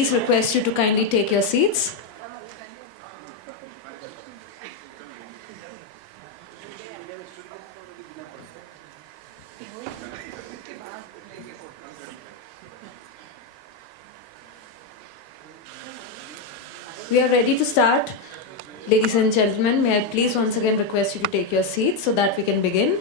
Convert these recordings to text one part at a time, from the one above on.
please request you to kindly take your seats. We are ready to start. Ladies and gentlemen, may I please once again request you to take your seats so that we can begin.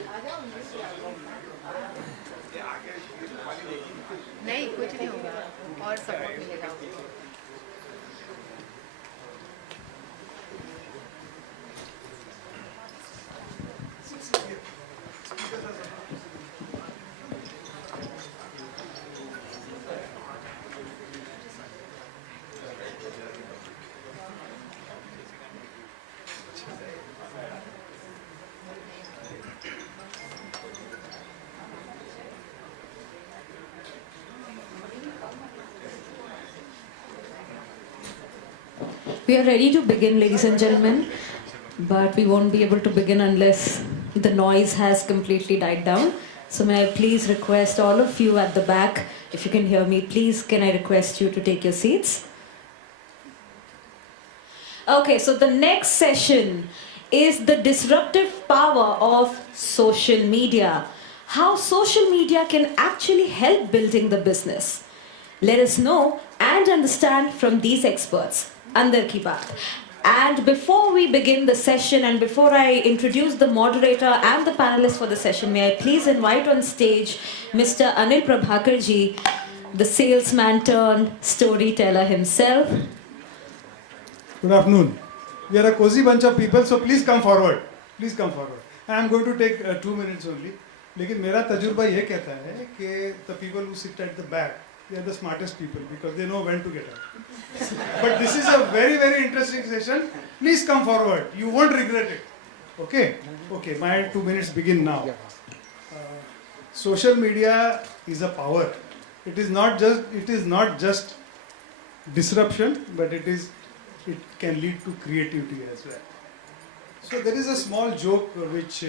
We are ready to begin, ladies and gentlemen, but we won't be able to begin unless the noise has completely died down. So may I please request all of you at the back, if you can hear me, please can I request you to take your seats? Okay, so the next session is the disruptive power of social media. How social media can actually help building the business. Let us know and understand from these experts. Andar Ki Bat. And before we begin the session and before I introduce the moderator and the panelists for the session, may I please invite on stage Mr. Anil Prabhaki, the salesman turned storyteller himself. Good afternoon. We are a cozy bunch of people, so please come forward. Please come forward. I am going to take 2 minutes only. लेकिन मेरा तजुर्बा ये कहता है कि the people who sit at the back, they are the smartest people because they know when to get up. But this is a very, very interesting session. Please come forward. You won't regret it. Okay? Okay, my 2 minutes begin now. Social media is a power. It is not just disruption, but it can lead to creativity as well. So there is a small joke which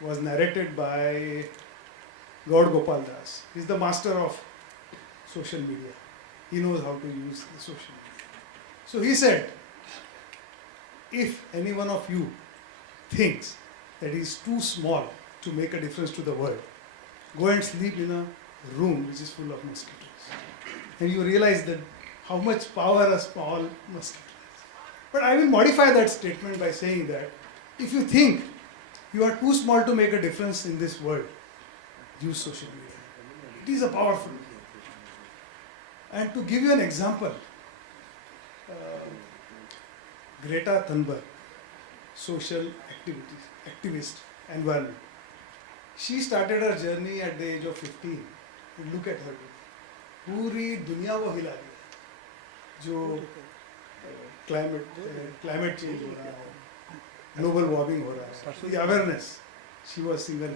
was narrated by God Gopal Das. He is the master of social media. He knows how to use the social media. So he said, if any one of you thinks that he is too small to make a difference to the world, go and sleep in a room which is full of mosquitoes. And you realize that how much power a small mosquito has. But I will modify that statement by saying that if you think you are too small to make a difference in this world, use social media. It is a powerful tool. And to give you an example, Greta Thunberg, social activist, environment. She started her journey at the age of 15. And look at her. पूरी दुनिया वो हिला दिया जो climate change हो रहा है, global warming हो रहा है, the awareness. She was single.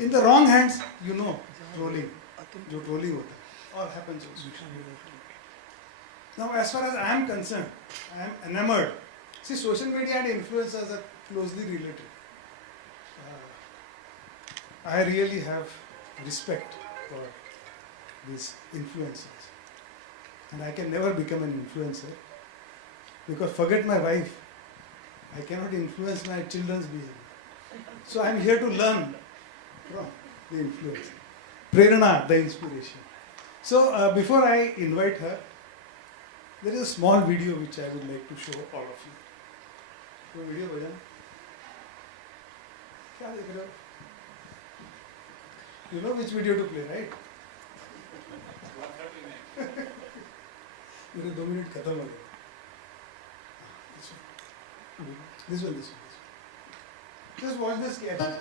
In the wrong hands, you know, trolling, जो trolling होता है, all happens on social media. Now, as far as I am concerned, I am enamored. See, social media and influencers are closely related. I really have respect for these influencers. And I can never become an influencer because forget my wife, I cannot influence my children's behavior. So I am here to learn from the influencer. Prerana, the inspiration. So before I invite her, there is a small video which I would like to show all of you. So video bhajan. क्या देख रहे हो? You know which video to play, right? मेरे 2 minute खत्म हो गए. This one. Just watch this carefully.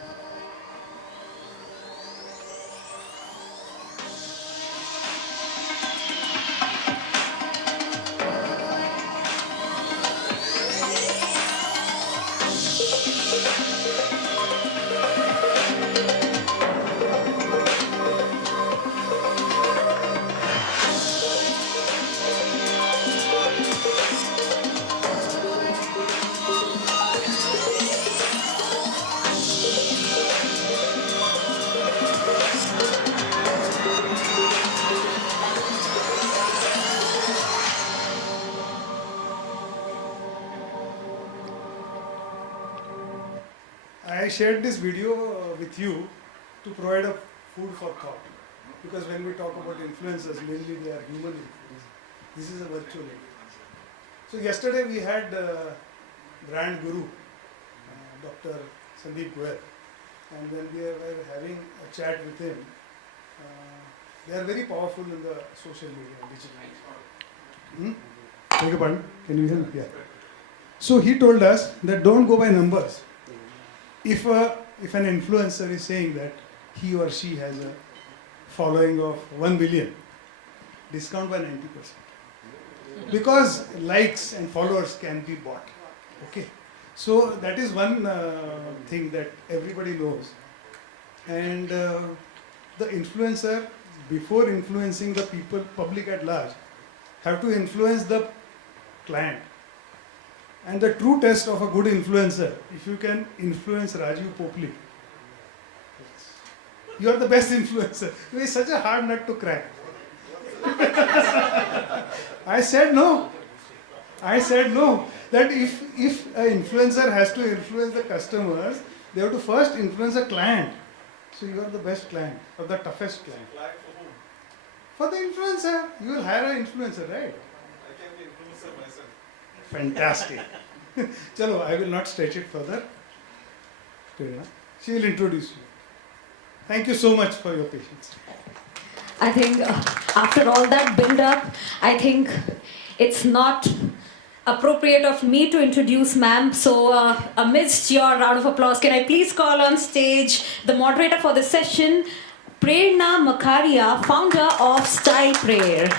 I shared this video with you to provide a food for thought. Because when we talk about influencers, mainly they are human influencers. This is a virtual influence. So yesterday we had brand guru, Dr. Sandeep Goel, and when we were having a chat with him, they are very powerful in the social media and digital. Beg your pardon? Can you hear me? Yeah. So he told us that don't go by numbers. If an influencer is saying that he or she has a following of 1 million, discount by 90%. Because likes and followers can be bought. Okay. So that is one thing that everybody knows. And the influencer, before influencing the people, public at large, have to influence the client. And the true test of a good influencer, if you can influence Rajiv Popli, you are the best influencer. It is such a hard nut to crack. I said no. That if an influencer has to influence the customers, they have to first influence a client. So you are the best client or the toughest client. For the influencer, you will hire an influencer, right? I can be influencer myself. Fantastic. Chalo, I will not stretch it further. She will introduce you. Thank you so much for your patience. I think after all that build-up, I think it's not appropriate of me to introduce ma'am. So amidst your round of applause, can I please call on stage the moderator for the session, Prerna Makaria, founder of Style Prayer.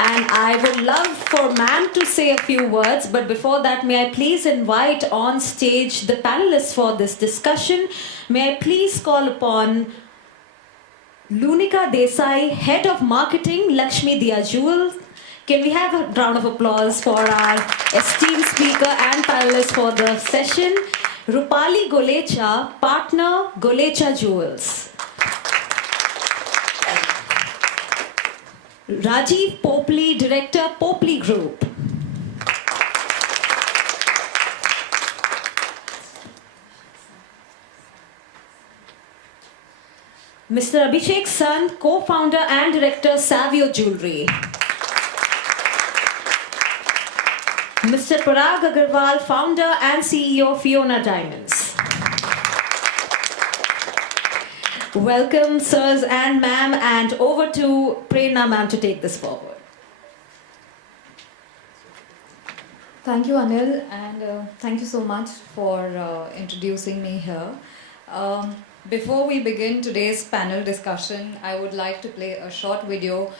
And I would love for ma'am to say a few words, but before that, may I please invite on stage the panelists for this discussion. May I please call upon Lunika Desai, Head of Marketing, Lakshmi Diya Jewel. Can we have a round of applause for our esteemed speaker and panelists for the session? Rupali Goleta, Partner, Goleta Jewels. Rajiv Popli, Director, Popli Group. Mr. Abhishek Sun, Co-founder and Director, Savio Jewelry. Mr. Parag Agarwal, Founder and CEO, Fiona Diamonds. Welcome, sirs and ma'am, and over to Prerna ma'am to take this forward. Thank you, Anil, and thank you so much for introducing me here. Before we begin today's panel discussion, I would like to play a short video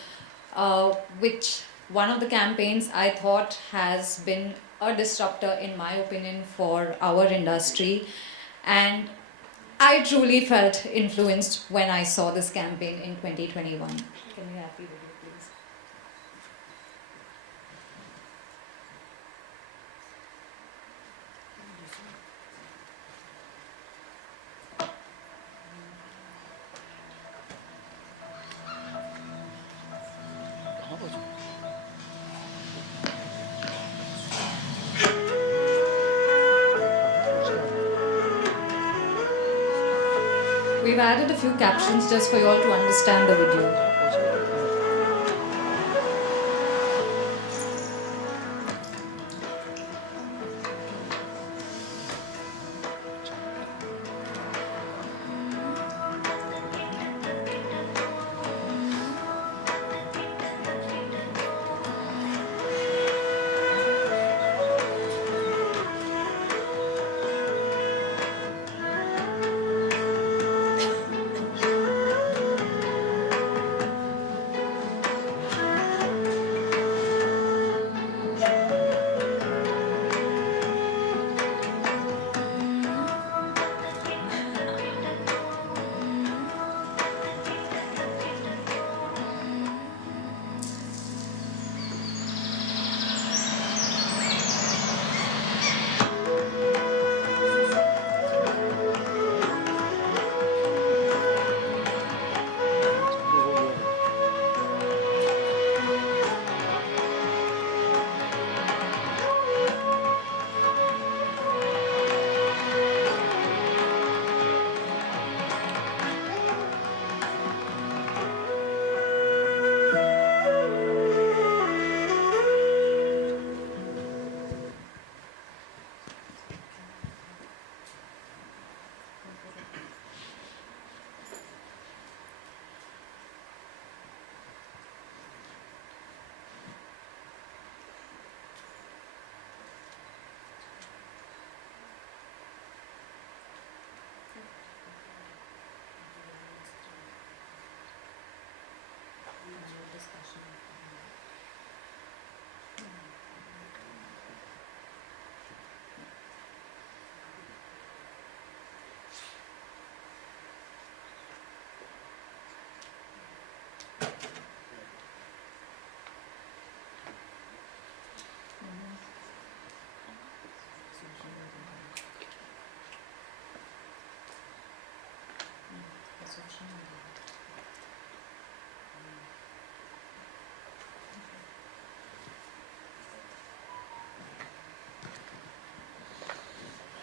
which one of the campaigns I thought has been a disruptor, in my opinion, for our industry. And I truly felt influenced when I saw this campaign in 2021. Can we have the video, please? We've added a few captions just for you all to understand the video.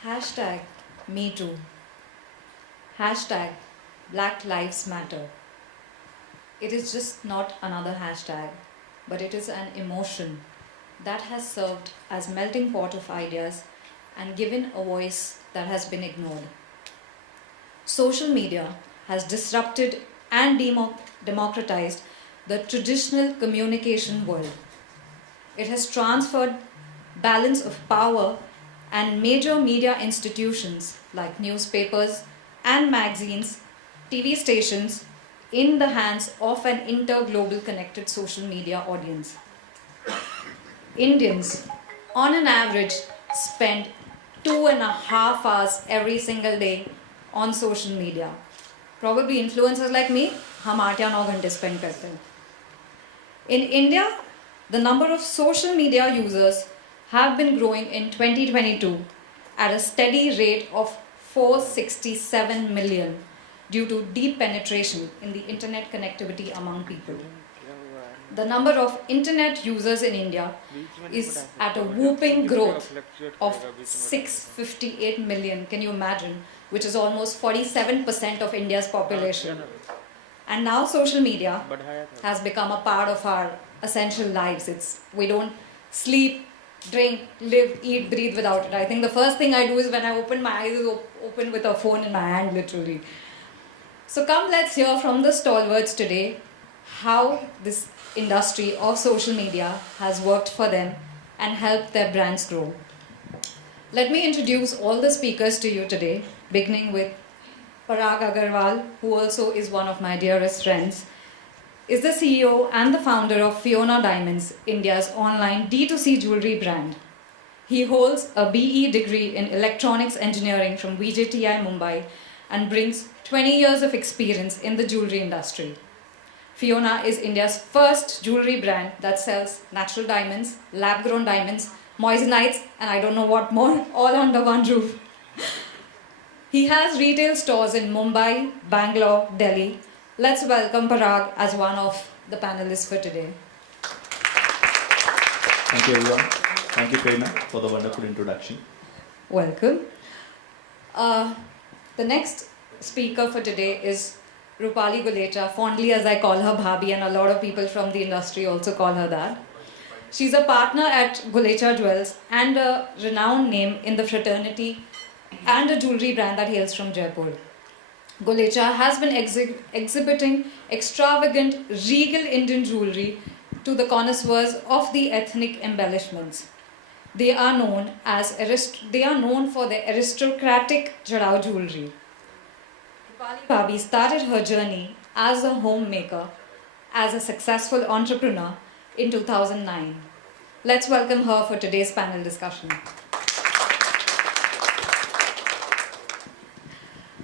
Hashtag Me Too. Hashtag Black Lives Matter. It is just not another hashtag, but it is an emotion that has served as melting pot of ideas and given a voice that has been ignored. Social media has disrupted and democratized the traditional communication world. It has transferred balance of power and major media institutions like newspapers and magazines, TV stations, in the hands of an interglobal connected social media audience. Indians, on an average, spend 2.5 hours every single day on social media. Probably influencers like me, हम 8 या 9 घंटे spend करते हैं. In India, the number of social media users have been growing in 2022 at a steady rate of 467 million due to deep penetration in the internet connectivity among people. The number of internet users in India is at a whooping growth of 658 million, can you imagine, which is almost 47% of India's population. And now social media has become a part of our essential lives. We don't sleep, drink, live, eat, breathe without it. I think the first thing I do is when I open my eyes is open with a phone in my hand, literally. So come, let's hear from the stalwarts today how this industry of social media has worked for them and helped their brands grow. Let me introduce all the speakers to you today, beginning with Parag Agarwal, who also is one of my dearest friends, is the CEO and the founder of Fiona Diamonds, India's online D2C jewelry brand. He holds a BE degree in electronics engineering from VJTI Mumbai and brings 20 years of experience in the jewelry industry. Fiona is India's first jewelry brand that sells natural diamonds, lab-grown diamonds, moissanites, and I don't know what more, all under one roof. He has retail stores in Mumbai, Bangalore, Delhi. Let's welcome Parag as one of the panelists for today. Thank you, everyone. Thank you, Prerna, for the wonderful introduction. Welcome. The next speaker for today is Rupali Goleta, fondly as I call her Bhabi, and a lot of people from the industry also call her that. She's a partner at Goleta Jewels and a renowned name in the fraternity and a jewelry brand that hails from Jaipur. Goleta has been exhibiting extravagant, regal Indian jewelry to the connoisseurs of the ethnic embellishments. They are known for their aristocratic Jadao jewelry. Rupali Bhabi started her journey as a homemaker, as a successful entrepreneur in 2009. Let's welcome her for today's panel discussion.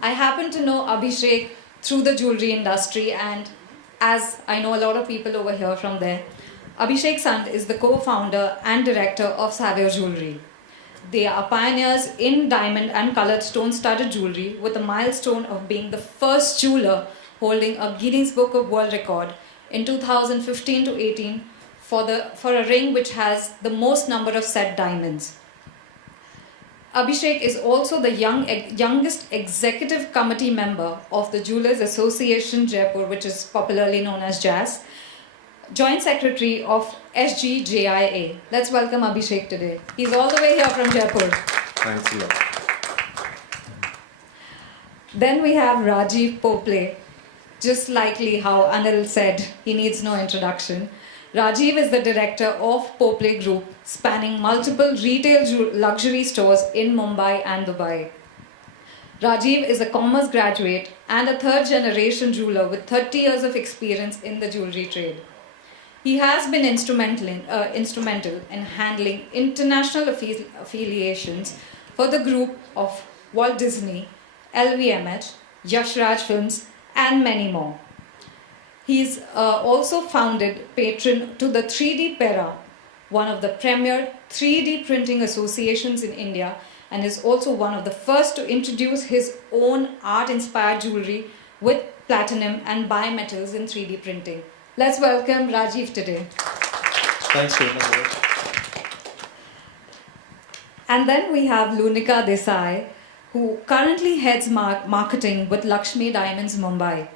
I happen to know Abhishek through the jewelry industry, and as I know a lot of people over here from there, Abhishek Sant is the co-founder and director of Savio Jewelry. They are pioneers in diamond and colored stone-studded jewelry with a milestone of being the first jeweler holding a Guinness Book of World Record in 2015 to 18 for a ring which has the most number of set diamonds. Abhishek is also the youngest executive committee member of the Jewelers Association Jaipur, which is popularly known as JAS, Joint Secretary of SGJIA. Let's welcome Abhishek today. He's all the way here from Jaipur. Thanks a lot. Then we have Rajiv Pople. Just likely how Anil said, he needs no introduction. Rajiv is the director of Pople Group, spanning multiple retail luxury stores in Mumbai and Dubai. Rajiv is a commerce graduate and a third-generation jeweler with 30 years of experience in the jewelry trade. He has been instrumental in handling international affiliations for the group of Walt Disney, LVMH, Yash Raj Films, and many more. He's also founded patron to the 3D Pera, one of the premier 3D printing associations in India, and is also one of the first to introduce his own art-inspired jewelry with platinum and bimetals in 3D printing. Let's welcome Rajiv today. Thanks, Prerna. And then we have Lunika Desai, who currently heads marketing with Lakshmi Diamonds Mumbai.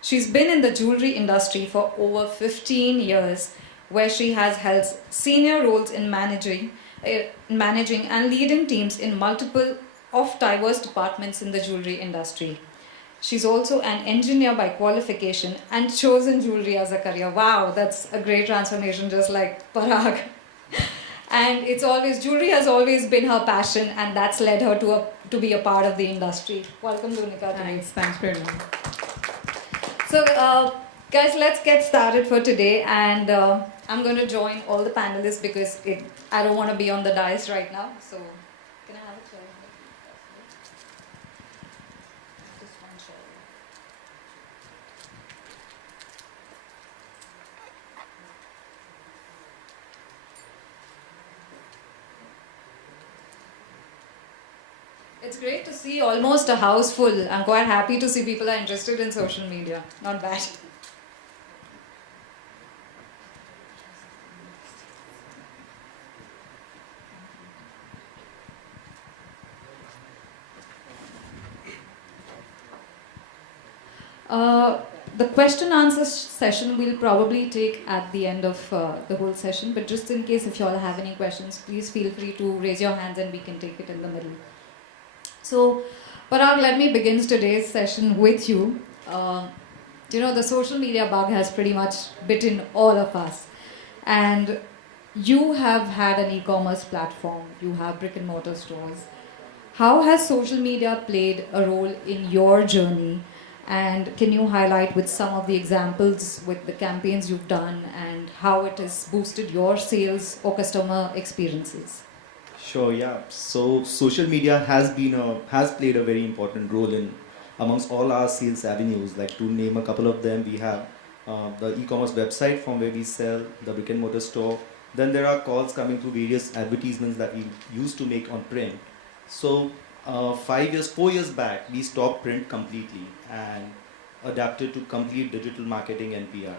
She's been in the jewelry industry for over 15 years, where she has held senior roles in managing and leading teams in multiple of diverse departments in the jewelry industry. She's also an engineer by qualification and chosen jewelry as a career. Wow, that's a great transformation, just like Parag. And jewelry has always been her passion, and that's led her to be a part of the industry. Welcome, Lunika. Thanks very much. So, guys, let's get started for today. And I'm going to join all the panelists because I don't want to be on the dais right now. So, can I have a chair? Just one chair. It's great to see almost a house full. I'm quite happy to see people are interested in social media. Not bad. The question answer session we'll probably take at the end of the whole session, but just in case if you all have any questions, please feel free to raise your hands and we can take it in the middle. So, Parag, let me begin today's session with you. The social media bug has pretty much bitten all of us. And you have had an e-commerce platform, you have brick and mortar stores. How has social media played a role in your journey? And can you highlight with some of the examples with the campaigns you've done and how it has boosted your sales or customer experiences? Sure, yeah. So social media has played a very important role in amongst all our sales avenues. Like to name a couple of them, we have the e-commerce website from where we sell, the brick and mortar store. Then there are calls coming through various advertisements that we used to make on print. So 4 years back, we stopped print completely and adapted to complete digital marketing and PR.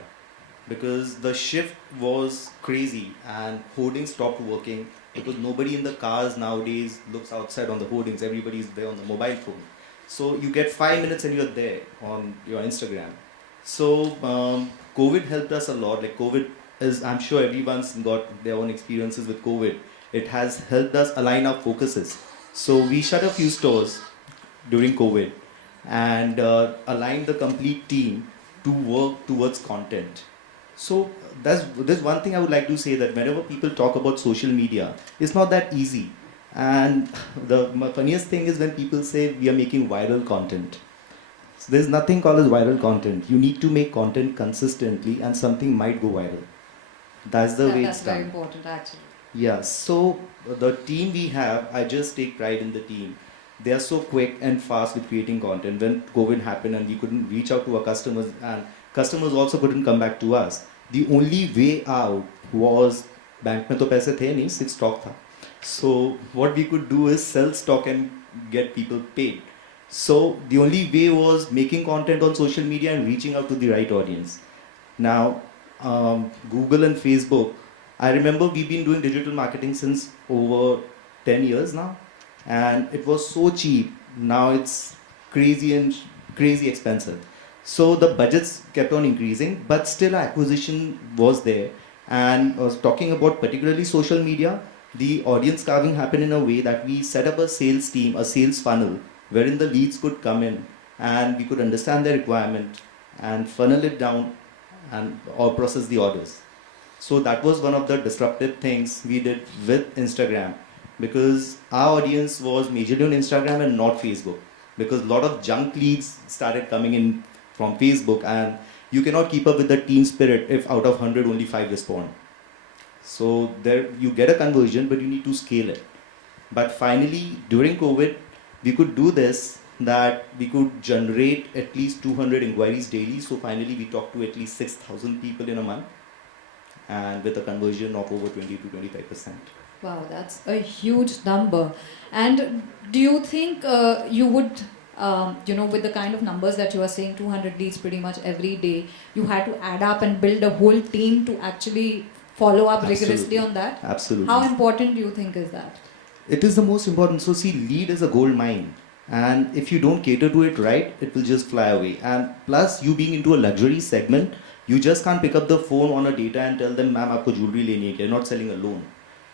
Because the shift was crazy and hoardings stopped working because nobody in the cars nowadays looks outside on the hoardings. Everybody is there on the mobile phone. So you get 5 minutes and you're there on your Instagram. So COVID helped us a lot. Like COVID I'm sure everyone's got their own experiences with COVID. It has helped us align our focuses. So we shut a few stores during COVID and aligned the complete team to work towards content. So there's one thing I would like to say, that whenever people talk about social media, it's not that easy. And the funniest thing is when people say we are making viral content. So there's nothing called as viral content. You need to make content consistently and something might go viral. That's the way it's done. That's very important actually. Yeah, so the team we have, I just take pride in the team. They are so quick and fast with creating content. When COVID happened and we couldn't reach out to our customers and customers also couldn't come back to us, the only way out was bank mein to paise the nahi, siर्फ stock tha. So what we could do is sell stock and get people paid. So the only way was making content on social media and reaching out to the right audience. Now, Google and Facebook, I remember we've been doing digital marketing since over 10 years now. And it was so cheap. Now it's crazy expensive. So the budgets kept on increasing, but still acquisition was there. And I was talking about particularly social media, the audience carving happened in a way that we set up a sales team, a sales funnel, wherein the leads could come in and we could understand their requirement and funnel it down or process the orders. So that was one of the disruptive things we did with Instagram, because our audience was majorly on Instagram and not Facebook, because a lot of junk leads started coming in from Facebook and you cannot keep up with the team spirit if out of 100 only 5 respond. So there you get a conversion, but you need to scale it. But finally during COVID we could do this, that we could generate at least 200 inquiries daily. So finally we talked to at least 6,000 people in a month, and with a conversion of over 20 to 25%. Wow, that's a huge number. And do you think you would, with the kind of numbers that you are saying, 200 leads pretty much every day, you had to add up and build a whole team to actually follow up rigorously on that? Absolutely. How important do you think is that? It is the most important. So see, lead is a gold mine. And if you don't cater to it right, it will just fly away. And plus, you being into a luxury segment, you just can't pick up the phone on a data and tell them, ma'am, aapko jewelry leni hai. You're not selling a loan.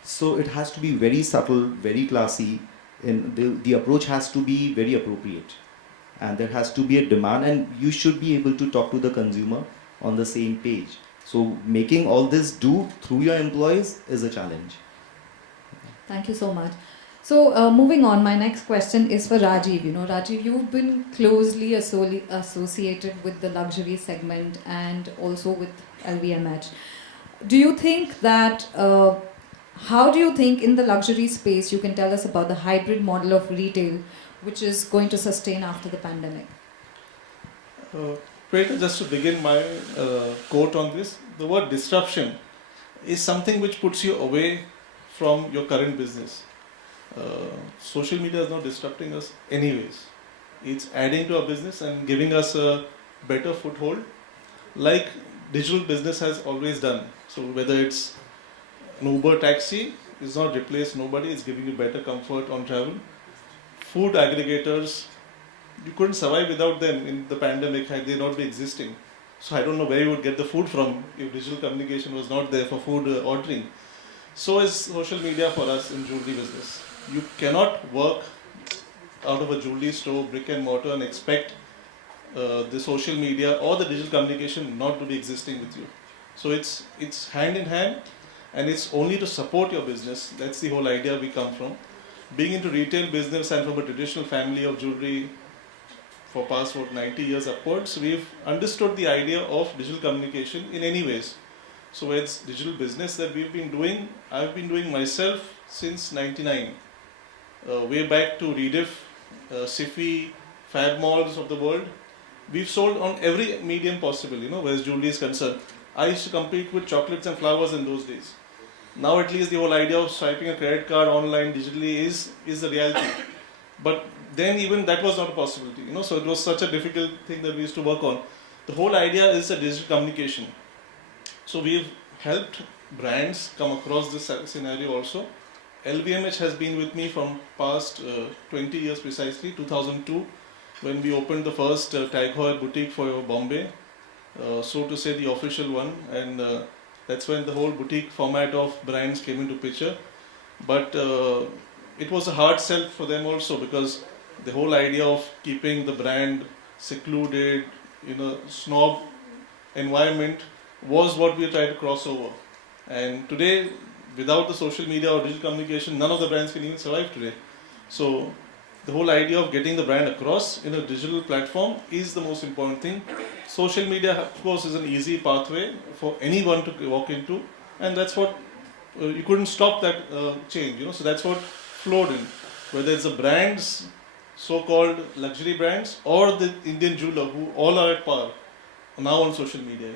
So it has to be very subtle, very classy, and the approach has to be very appropriate. And there has to be a demand, and you should be able to talk to the consumer on the same page. So making all this do through your employees is a challenge. Thank you so much. So moving on, my next question is for Rajiv. You know, Rajiv, you've been closely associated with the luxury segment and also with LVMH. Do you think that, how do you think in the luxury space you can tell us about the hybrid model of retail which is going to sustain after the pandemic? Preeta, just to begin my quote on this, the word disruption is something which puts you away from your current business. Social media is not disrupting us anyways. It's adding to our business and giving us a better foothold like digital business has always done. So whether it's an Uber taxi, it's not replaced nobody, it's giving you better comfort on travel. Food aggregators, you couldn't survive without them in the pandemic had they not been existing. So I don't know where you would get the food from if digital communication was not there for food ordering. So is social media for us in jewelry business. You cannot work out of a jewelry store, brick and mortar, and expect the social media or the digital communication not to be existing with you. So it's hand in hand, and it's only to support your business. That's the whole idea we come from. Being into retail business and from a traditional family of jewelry for past 90 years upwards, we've understood the idea of digital communication in any ways. So it's digital business that we've been doing. I've been doing myself since 99. Way back to Rediff, Sifi, Fab Malls of the world. We've sold on every medium possible, whereas jewelry is concerned. I used to compete with chocolates and flowers in those days. Now at least the whole idea of swiping a credit card online digitally is a reality. But then even that was not a possibility, so it was such a difficult thing that we used to work on. The whole idea is a digital communication. So we've helped brands come across this scenario also. LVMH has been with me from past 20 years precisely, 2002, when we opened the first Tag Heuer boutique for Bombay, so to say the official one, and that's when the whole boutique format of brands came into picture. But it was a hard sell for them also, because the whole idea of keeping the brand secluded in a snob environment was what we tried to cross over. And today, without the social media or digital communication, none of the brands can even survive today. So the whole idea of getting the brand across in a digital platform is the most important thing. Social media, of course, is an easy pathway for anyone to walk into, and that's what you couldn't stop that change. So that's what flowed in, whether it's the brands, so-called luxury brands, or the Indian jeweler, who all are at par now on social media.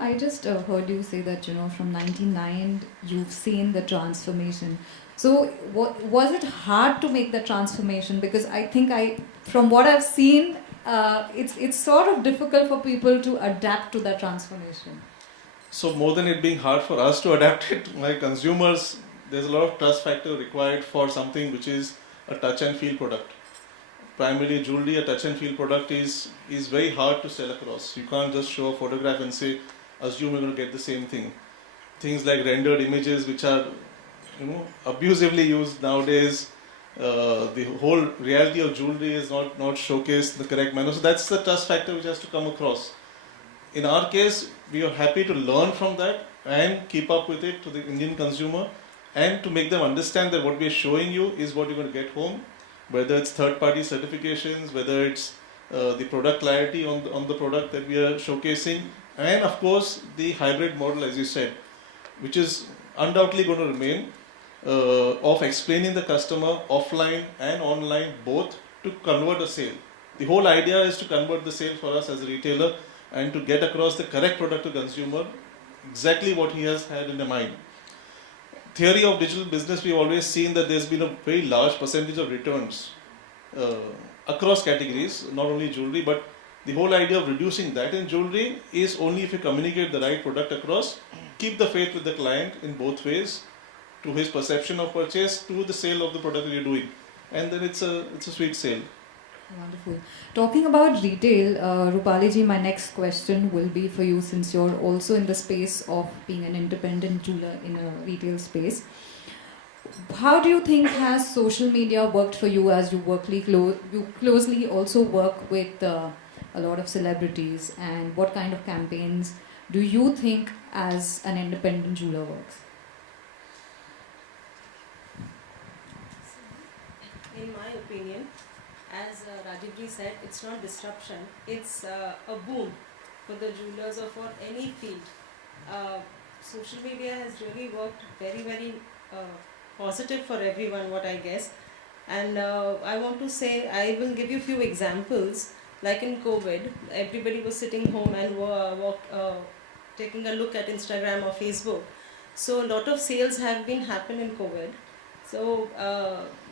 I just heard you say that, from 99 you've seen the transformation. So was it hard to make the transformation? Because I think from what I've seen, it's sort of difficult for people to adapt to that transformation. So more than it being hard for us to adapt it, my consumers, there's a lot of trust factor required for something which is a touch and feel product. Primarily jewelry, a touch and feel product is very hard to sell across. You can't just show a photograph and say, assume you're going to get the same thing. Things like rendered images, which are abusively used nowadays. The whole reality of jewelry is not showcased in the correct manner. So that's the trust factor which has to come across. In our case, we are happy to learn from that and keep up with it to the Indian consumer, and to make them understand that what we are showing you is what you're going to get home, whether it's third-party certifications, whether it's the product clarity on the product that we are showcasing, and of course the hybrid model, as you said, which is undoubtedly going to remain, of explaining the customer offline and online both to convert a sale. The whole idea is to convert the sale for us as a retailer and to get across the correct product to consumer, exactly what he has had in the mind. Theory of digital business, we've always seen that there's been a very large percentage of returns across categories, not only jewelry, but the whole idea of reducing that in jewelry is only if you communicate the right product across, keep the faith with the client in both ways, to his perception of purchase to the sale of the product that you're doing, and then it's a sweet sale. Wonderful. Talking about retail, Rupali ji, my next question will be for you, since you're also in the space of being an independent jeweler in a retail space. How do you think has social media worked for you, as you you closely also work with a lot of celebrities, and what kind of campaigns do you think as an independent jeweler works? In my opinion, as Rajivji said, it's not disruption, it's a boon for the jewelers or for any field. Social media has really worked very, very positive for everyone, what I guess. And I want to say, I will give you a few examples. Like in COVID, everybody was sitting home and taking a look at Instagram or Facebook. So a lot of sales have been happening in COVID. So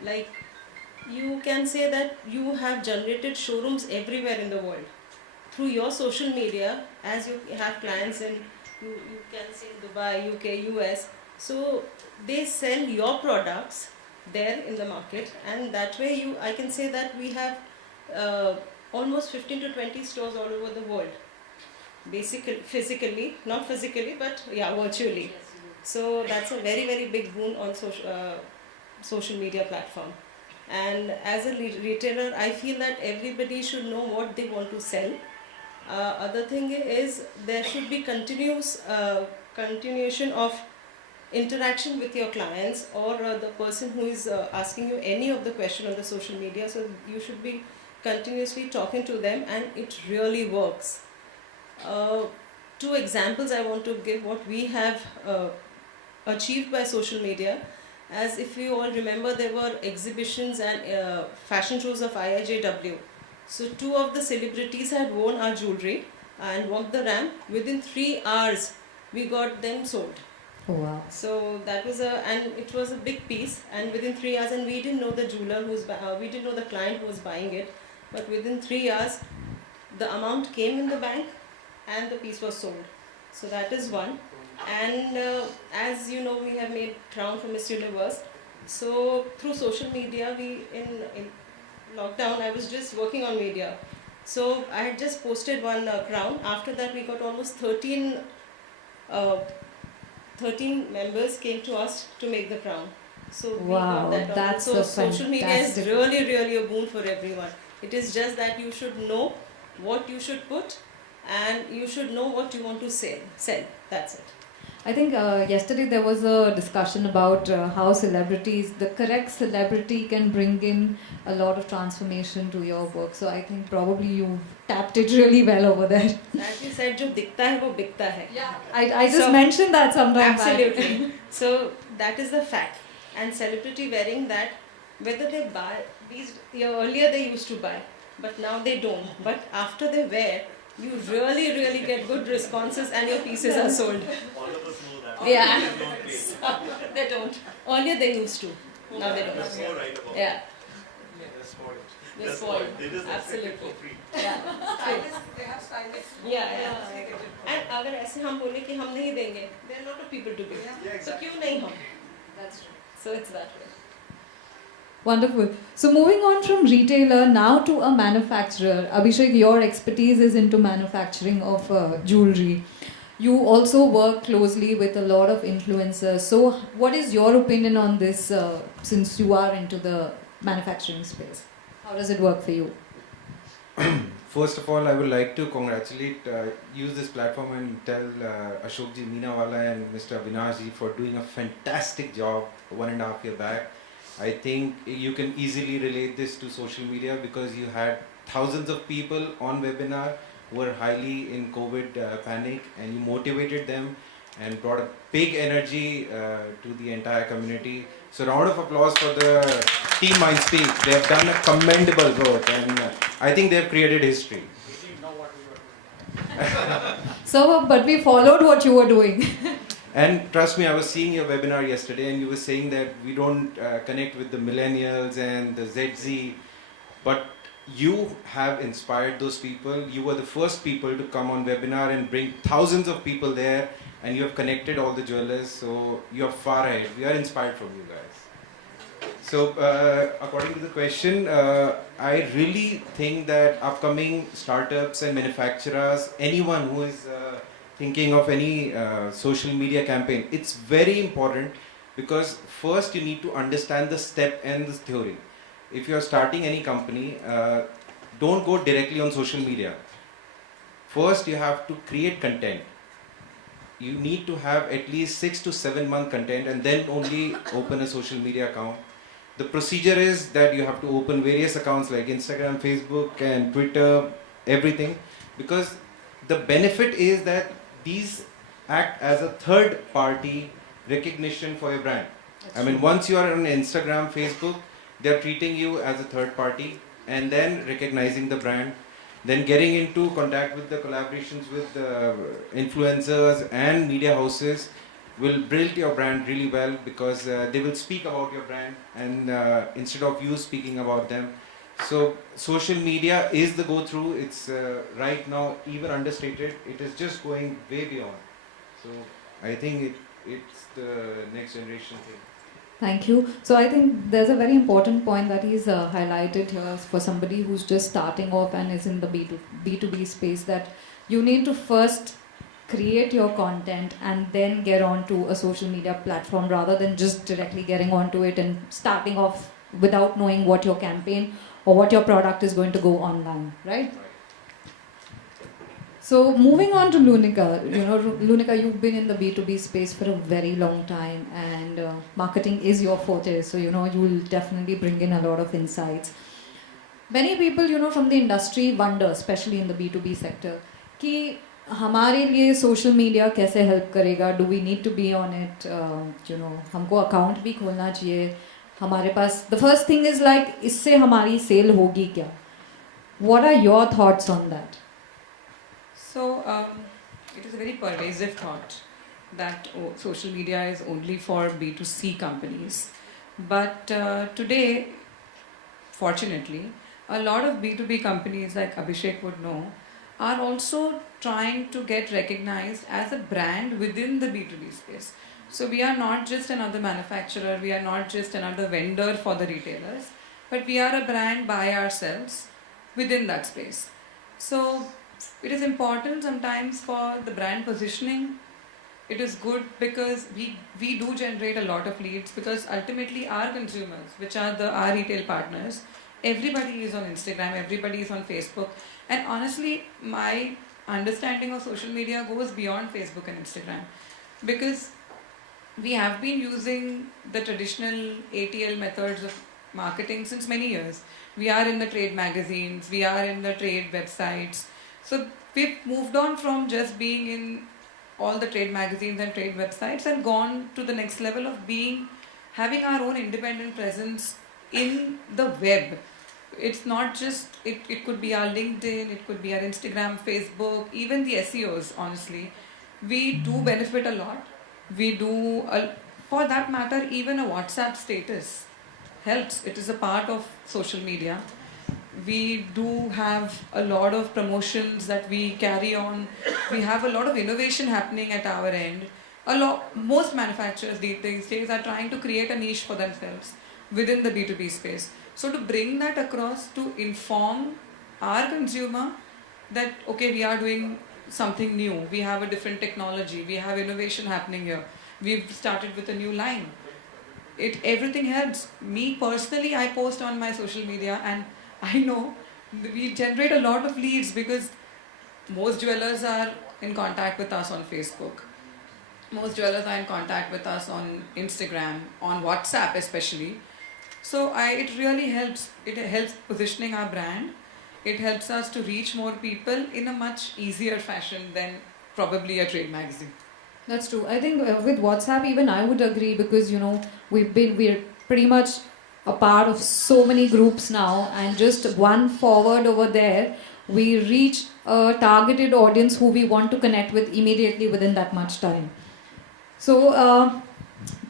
like you can say that you have generated showrooms everywhere in the world through your social media, as you have clients in, you can see in Dubai, UK, US. So they sell your products there in the market, and that way I can say that we have almost 15 to 20 stores all over the world. Basically, physically, not physically, but yeah, virtually. So that's a very, very big boon on social media platform. And as a retailer, I feel that everybody should know what they want to sell. Other thing is there should be continuation of interaction with your clients or the person who is asking you any of the question on the social media. So you should be continuously talking to them, and it really works. Two examples I want to give what we have achieved by social media. As if you all remember, there were exhibitions and fashion shows of IIJW. So two of the celebrities had worn our jewelry and walked the ramp. Within 3 hours, we got them sold. Oh, wow. So that was and it was a big piece. And within 3 hours, and we didn't know the jeweler we didn't know the client who was buying it. But within 3 hours, the amount came in the bank, and the piece was sold. So that is one. And as you know, we have made crown for Miss Universe. So through social media, in lockdown, I was just working on media. So I had just posted one crown. After that, we got almost 13 members came to us to make the crown. So we Wow, got that. that's So a social media is fantastic- really, really a boon for everyone. It is just that you should know what you should put, and you should know what you want to sell. That's it. I think yesterday there was a discussion about how the correct celebrity can bring in a lot of transformation to your work. So I think probably you tapped it really well over there. As you said, जो दिखता है वो बिकता है. I just mentioned that sometime back. Absolutely. So that is the fact. And celebrity wearing that, whether they buy earlier they used to buy, but now they don't. But after they wear, you really, really get good responses, and your pieces are sold. All of us know that. Yeah. They don't pay. So, they don't. Earlier they used to. Now they don't. That's so right about Yeah. They're spoiled. They're That's spoiled. They just expect it Absolutely. for free. Yeah. Yeah. And अगर ऐसे हम बोले कि हम नहीं देंगे, there are a lot of people to give. Yeah, So exactly. क्यों नहीं हम? That's true. So it's that way. Wonderful. So moving on from retailer now to a manufacturer. Abhishek, your expertise is into manufacturing of jewelry. You also work closely with a lot of influencers. So what is your opinion on this since you are into the manufacturing space? How does it work for you? First of all, I would like to use this platform and tell Ashok ji, Meenawala and Mr. Avinash ji for doing a fantastic job 1.5 years back. I think you can easily relate this to social media because you had thousands of people on webinar who were highly in COVID panic, and you motivated them and brought a big energy to the entire community. So round of applause for the team Mindspeak. They have done a commendable work, and I think they have created history. So, but we followed what you were doing. And trust me, I was seeing your webinar yesterday, and you were saying that we don't connect with the millennials and the ZZ, but you have inspired those people. You were the first people to come on webinar and bring thousands of people there, and you have connected all the jewelers, so you are far ahead. We are inspired from you guys. So according to the question, I really think that upcoming startups and manufacturers, anyone who is thinking of any social media campaign, it's very important, because first you need to understand the step and the theory. If you are starting any company, don't go directly on social media. First you have to create content. You need to have at least 6 to 7 month content, and then only open a social media account. The procedure is that you have to open various accounts like Instagram, Facebook and Twitter, everything, because the benefit is that these act as a third party recognition for your brand. Once you are on Instagram, Facebook, they are treating you as a third party and then recognizing the brand, then getting into contact with the collaborations with the influencers and media houses will build your brand really well, because they will speak about your brand and instead of you speaking about them. So social media is the go-through. It's right now even understated. It is just going way beyond. So I think it's the next generation thing. Thank you. So I think there's a very important point that he's highlighted here for somebody who's just starting off and is in the B2B space, that you need to first create your content and then get onto a social media platform, rather than just directly getting onto it and starting off without knowing what your campaign or what your product is going to go online, right? So moving on to Lunika, Lunika, you've been in the B2B space for a very long time, and marketing is your forte, so you will definitely bring in a lot of insights. Many people, from the industry wonder, especially in the B2B sector, कि हमारे लिए social media कैसे help करेगा? Do we need to be on it? हमको account भी खोलना चाहिए. हमारे पास, the first thing is like, इससे हमारी sale होगी क्या? What are your thoughts on that? So, it is a very pervasive thought that social media is only for B2C companies. But today, fortunately, a lot of B2B companies, like Abhishek would know, are also trying to get recognized as a brand within the B2B space. So we are not just another manufacturer, we are not just another vendor for the retailers, but we are a brand by ourselves within that space. So it is important sometimes for the brand positioning. It is good because we do generate a lot of leads, because ultimately our consumers, which are our retail partners, everybody is on Instagram, everybody is on Facebook. And honestly, my understanding of social media goes beyond Facebook and Instagram, because we have been using the traditional ATL methods of marketing since many years. We are in the trade magazines, we are in the trade websites. So we've moved on from just being in all the trade magazines and trade websites and gone to the next level of having our own independent presence in the web. It's not just, it could be our LinkedIn, it could be our Instagram, Facebook, even the SEOs, honestly. We do benefit a lot. We do, for that matter, even a WhatsApp status helps. It is a part of social media. We do have a lot of promotions that we carry on. We have a lot of innovation happening at our end. Most manufacturers these days are trying to create a niche for themselves within the B2B space. So to bring that across, to inform our consumer that, okay, we are doing something new, we have a different technology, we have innovation happening here, we've started with a new line. Everything helps. Me personally, I post on my social media, and I know we generate a lot of leads because most jewelers are in contact with us on Facebook. Most jewelers are in contact with us on Instagram, on WhatsApp especially. So it really helps. It helps positioning our brand. It helps us to reach more people in a much easier fashion than probably a trade magazine. That's true. I think with WhatsApp, even I would agree, because we're pretty much a part of so many groups now, and just one forward over there, we reach a targeted audience who we want to connect with immediately within that much time. So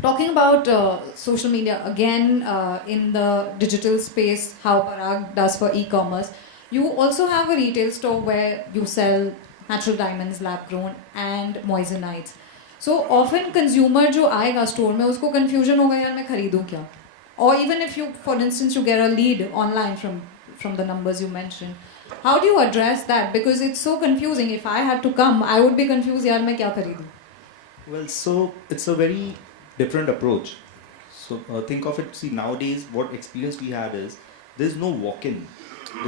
Talking about social media again in the digital space, how Parag does for e-commerce, you also have a retail store where you sell natural diamonds, lab grown, and moissanites. So often consumer जो आएगा store में उसको confusion होगा यार मैं खरीदूँ क्या? Or even if you, for instance, you get a lead online from the numbers you mentioned, how do you address that? Because it's so confusing. If I had to come, I would be confused यार मैं क्या खरीदूँ? Well, so it's a very different approach. So think of it, see nowadays what experience we had is there's no walk-in.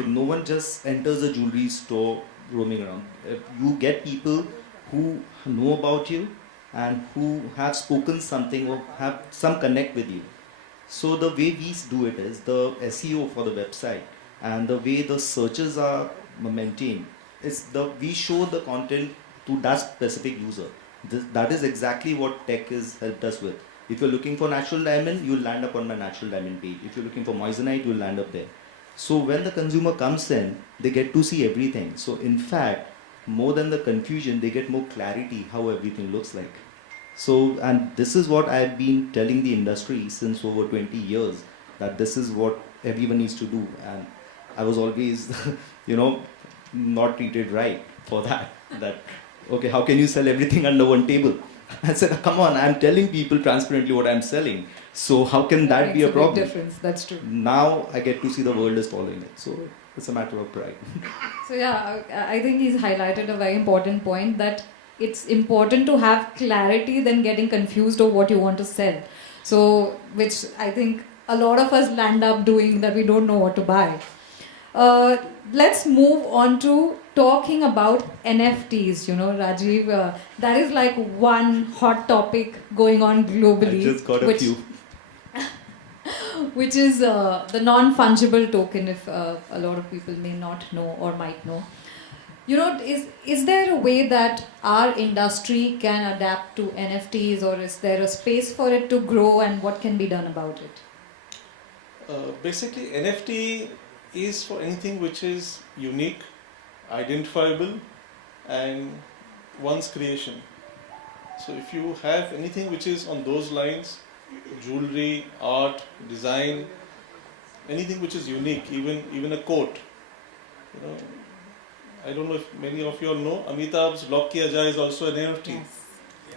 No one just enters a jewelry store roaming around. You get people who know about you and who have spoken something or have some connect with you. So the way we do it is the SEO for the website and the way the searches are maintained is we show the content to that specific user. That is exactly what tech has helped us with. If you're looking for natural diamond, you'll land up on my natural diamond page. If you're looking for moissanite, you'll land up there. So when the consumer comes in, they get to see everything. So in fact, more than the confusion, they get more clarity how everything looks like. So, and this is what I've been telling the industry since over 20 years, that this is what everyone needs to do. And I was always, not treated right for that. That, okay, how can you sell everything under one table? I said, come on, I'm telling people transparently what I'm selling. So how can that be a problem? Big difference. That's true. Now I get to see the world is following it. So it's a matter of pride. So yeah, I think he's highlighted a very important point that it's important to have clarity than getting confused of what you want to sell. So, which I think a lot of us land up doing, that we don't know what to buy. Let's move on to talking about NFTs. Rajiv, that is like one hot topic going on globally. I just got a few. Which is the non-fungible token, if a lot of people may not know or might know. Is there a way that our industry can adapt to NFTs, or is there a space for it to grow, and what can be done about it? Basically, NFT is for anything which is unique, identifiable, and one's creation. So if you have anything which is on those lines, jewelry, art, design, anything which is unique, even a coat. I don't know if many of you all know, Amitabh's Lock Kiya Jaye is also an NFT. Yes.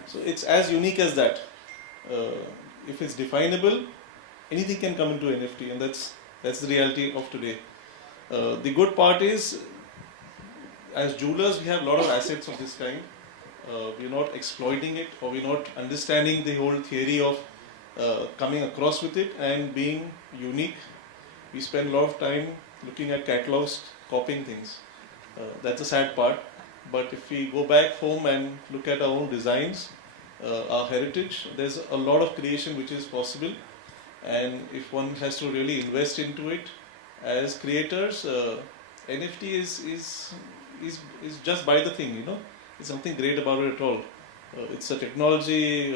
So it's as unique as that. If it's definable, anything can come into NFT, and that's the reality of today. The good part is, as jewelers, we have a lot of assets of this kind. We're not exploiting it, or we're not understanding the whole theory of coming across with it and being unique. We spend a lot of time looking at catalogs, copying things. That's the sad part. But if we go back home and look at our own designs, our heritage, there's a lot of creation which is possible. And if one has to really invest into it, as creators, NFT is just buy the thing, It's something great about it at all. It's a technology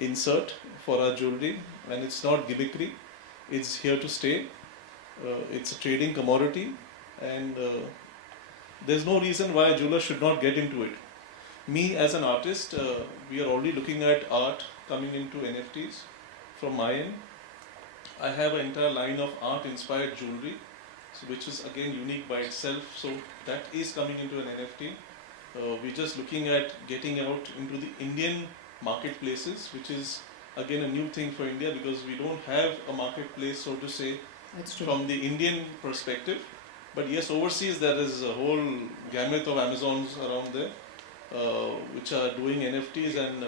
insert for our jewelry, and it's not gimmickry. It's here to stay. It's a trading commodity, and there's no reason why a jeweler should not get into it. Me as an artist, we are already looking at art coming into NFTs from my end. I have an entire line of art-inspired jewelry, which is again unique by itself. So that is coming into an NFT. We're just looking at getting out into the Indian marketplaces, which is again a new thing for India, because we don't have a marketplace, so to say, from the Indian perspective. But yes, overseas there is a whole gamut of Amazons around there, which are doing NFTs, and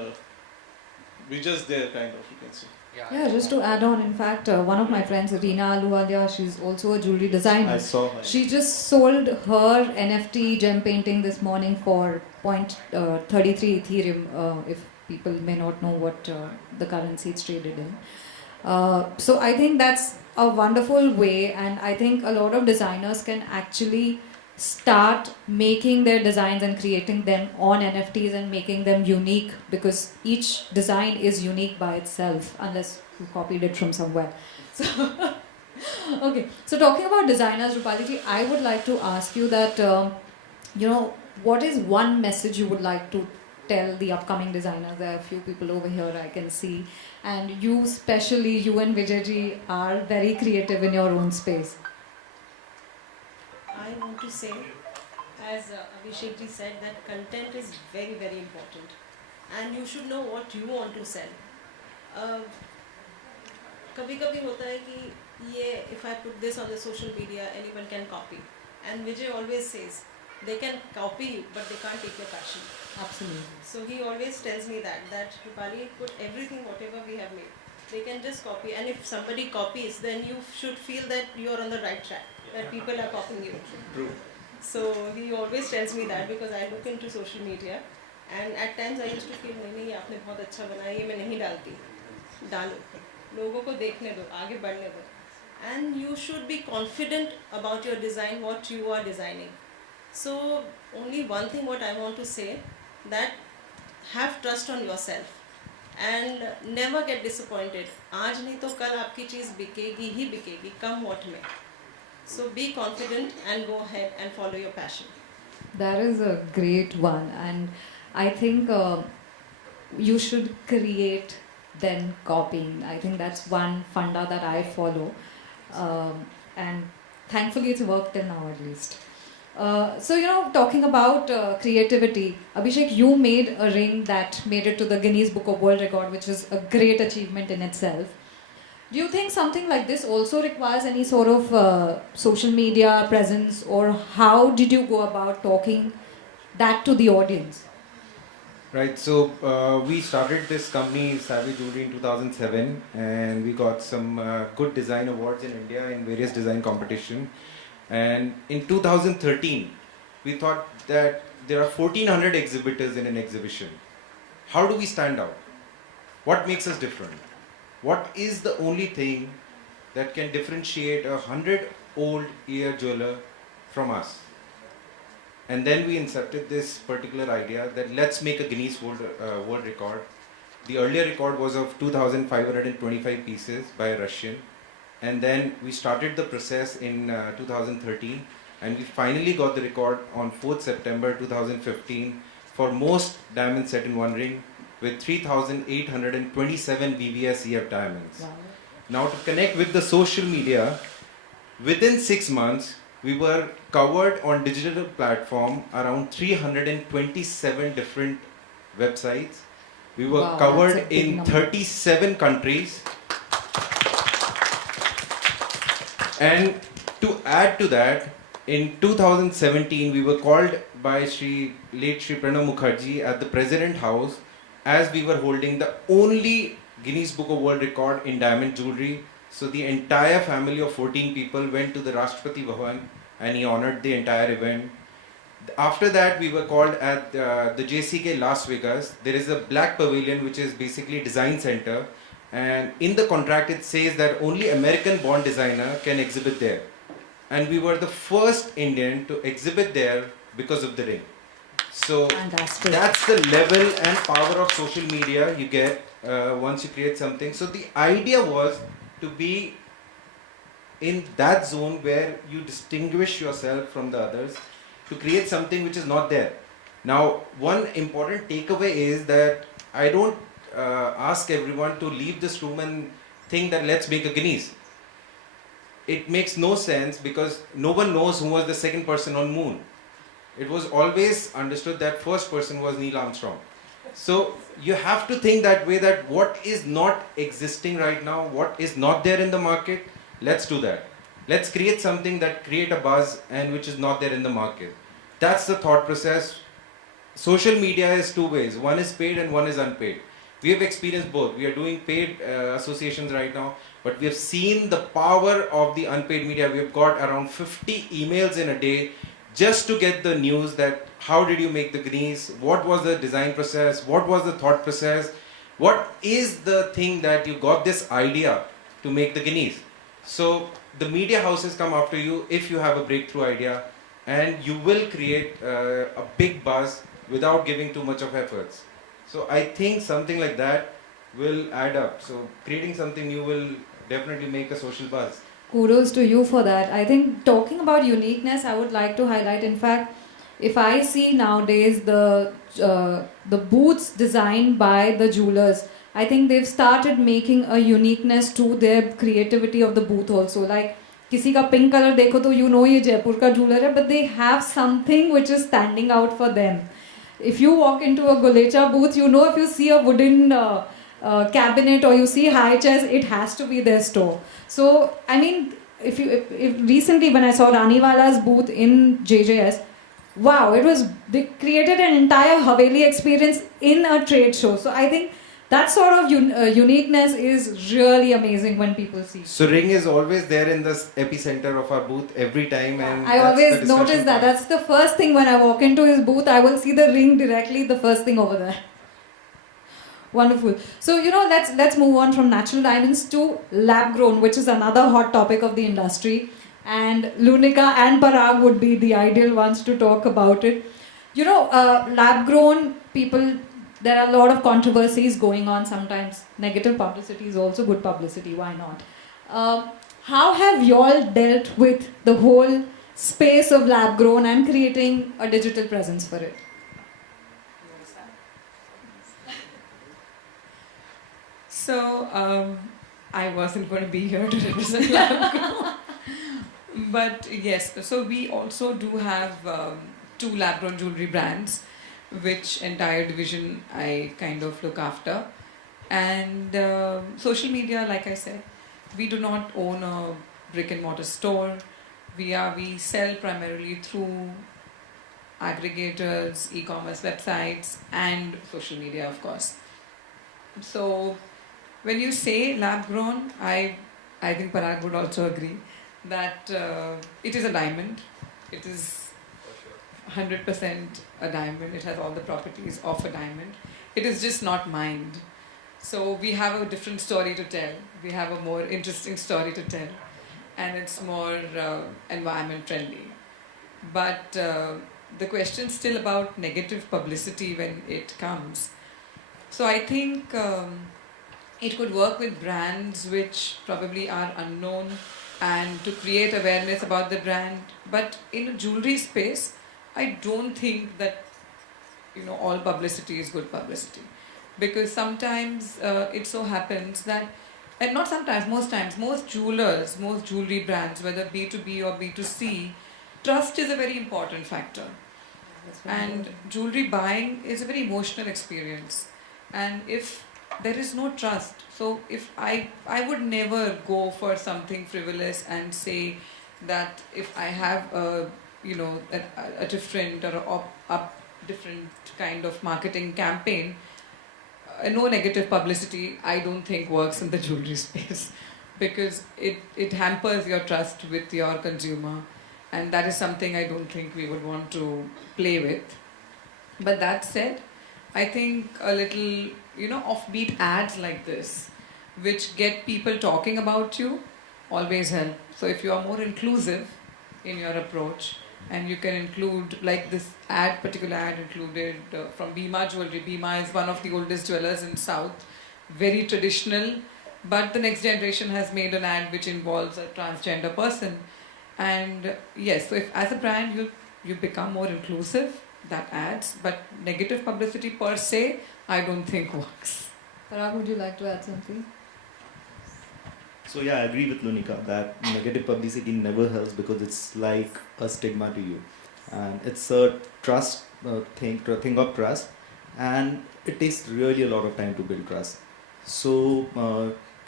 we're just there, kind of, you can say. Yeah, just to add on, in fact, one of my friends, Reena Aluwalia, she's also a jewelry designer. I saw her. She just sold her NFT gem painting this morning for 0.33 Ethereum, if people may not know what the currency it's traded in. So I think that's a wonderful way, and I think a lot of designers can actually start making their designs and creating them on NFTs and making them unique, because each design is unique by itself unless you copied it from somewhere. So okay, so talking about designers, Rupali, I would like to ask you that what is one message you would like to tell the upcoming designers? There are a few people over here I can see, and you especially, you and Vijayji are very creative in your own space. I want to say, as Abhishek ji said, that content is very, very important. And you should know what you want to sell. कभी कभी होता है कि ये if I put this on the social media, anyone can copy. And Vijay always says, they can copy you, but they can't take your passion. Absolutely. So he always tells me that Rupali, put everything, whatever we have made. They can just copy. And if somebody copies, then you should feel that you are on the right track, that people are copying you. True. So he always tells me that because I look into social media. And at times I used to feel नहीं ये आपने बहुत अच्छा बनाया ये मैं नहीं डालती डालो लोगों को देखने दो आगे बढ़ने दो and you should be confident about your design what you are designing so only one thing what I want to say that have trust on yourself and never get disappointed आज नहीं तो कल आपकी चीज़ बिकेगी ही बिकेगी कम वॉट में so be confident and go ahead and follow your passion. That is a great one, and I think you should create then copying. I think that's one funda that I follow, and thankfully it's worked till now at least. So talking about creativity, Abhishek, you made a ring that made it to the Guinness Book of World Record, which is a great achievement in itself. Do you think something like this also requires any sort of social media presence, or how did you go about talking that to the audience? Right, so we started this company, Savvy Jewelry, in 2007, and we got some good design awards in India in various design competition. And in 2013, we thought that there are 1400 exhibitors in an exhibition. How do we stand out? What makes us different? What is the only thing that can differentiate a 100-old-year jeweler from us? And then we incepted this particular idea that let's make a Guinness World Record. The earlier record was of 2,525 pieces by a Russian. And then we started the process in 2013, and we finally got the record on 4th September 2015 for most diamonds set in one ring, with 3,827 VVS EF diamonds. Wow. Now to connect with the social media, within 6 months, we were covered on digital platform around 327 different websites. We were Wow, covered that's a big in number. 37 countries. And to add to that, in 2017, we were called by late Shri Pranav Mukherjee at the President House as we were holding the only Guinness Book of World Record in diamond jewelry. So the entire family of 14 people went to the Rashtrapati Bhavan and he honored the entire event. After that, we were called at the JCK Las Vegas. There is a black pavilion which is basically design center, and in the contract it says that only American born designer can exhibit there. And we were the first Indian to exhibit there because of the ring. So Fantastic. that's the level and power of social media you get once you create something. So the idea was to be in that zone where you distinguish yourself from the others, to create something which is not there. Now, one important takeaway is that I don't ask everyone to leave this room and think that let's make a Guinness. It makes no sense because no one knows who was the second person on moon. It was always understood that first person was Neil Armstrong. So you have to think that way, that what is not existing right now, what is not there in the market, let's do that. Let's create something that create a buzz and which is not there in the market. That's the thought process. Social media is two ways. One is paid and one is unpaid. We have experienced both. We are doing paid associations right now, but we have seen the power of the unpaid media. We have got around 50 emails in a day just to get the news that how did you make the Guinness, what was the design process, what was the thought process, what is the thing that you got this idea to make the Guinness. So the media houses come after you if you have a breakthrough idea, and you will create a big buzz without giving too much of efforts. So I think something like that will add up. So creating something new will definitely make a social buzz. Kudos to you for that. I think talking about uniqueness, I would like to highlight, in fact, if I see nowadays the booths designed by the jewelers, I think they've started making a uniqueness to their creativity of the booth also. Like किसी का pink color देखो तो you know ये जयपुर का jeweler है, but they have something which is standing out for them. If you walk into a Goleta booth, you know if you see a wooden cabinet or you see high chairs, it has to be their store. So I mean, if recently when I saw Raniwala's booth in GJS, wow, they created an entire Haveli experience in a trade show. So I think that sort of uniqueness is really amazing when people see. So ring is always there in the epicenter of our booth every time, and I that's the always discussion notice that. point. That's the first thing when I walk into his booth. I will see the ring directly, the first thing over there. Wonderful. So let's move on from natural diamonds to lab grown, which is another hot topic of the industry. And Lunika and Parag would be the ideal ones to talk about it. Lab grown people, there are a lot of controversies going on sometimes. Negative publicity is also good publicity, why not? How have you all dealt with the whole space of lab grown and creating a digital presence for it? So, I wasn't going to be here to represent lab grown. But yes, so we also do have 2 lab-grown jewelry brands, which entire division I kind of look after. And social media, like I said, we do not own a brick and mortar store. We sell primarily through aggregators, e-commerce websites, and social media, of course. So when you say lab-grown, I think Parag would also agree that it is a diamond. It is 100% a diamond. It has all the properties of a diamond. It is just not mined. So we have a different story to tell. We have a more interesting story to tell. And it's more environment friendly. But the question still about negative publicity when it comes. So I think it could work with brands which probably are unknown, and to create awareness about the brand. But in a jewelry space, I don't think that all publicity is good publicity, because sometimes it so happens that, and not sometimes, most times, most jewelers, most jewelry brands, whether B2B or B2C, trust is a very important factor. And jewelry buying is a very emotional experience. And if there is no trust, so if I would never go for something frivolous and say that if I have a different or a different kind of marketing campaign, no negative publicity I don't think works in the jewelry space, because it hampers your trust with your consumer, and that is something I don't think we would want to play with. But that said, I think a little offbeat ads like this, which get people talking about you, always help. So if you are more inclusive in your approach, and you can include, like this particular ad included from Bima Jewelry. Bima is one of the oldest jewelers in South, very traditional, but the next generation has made an ad which involves a transgender person. And yes, so if as a brand you become more inclusive, that adds, but negative publicity per se, I don't think works. Parag, would you like to add something? So yeah, I agree with Lunika that negative publicity never helps, because it's like a stigma to you, and it's a trust thing of trust, and it takes really a lot of time to build trust. So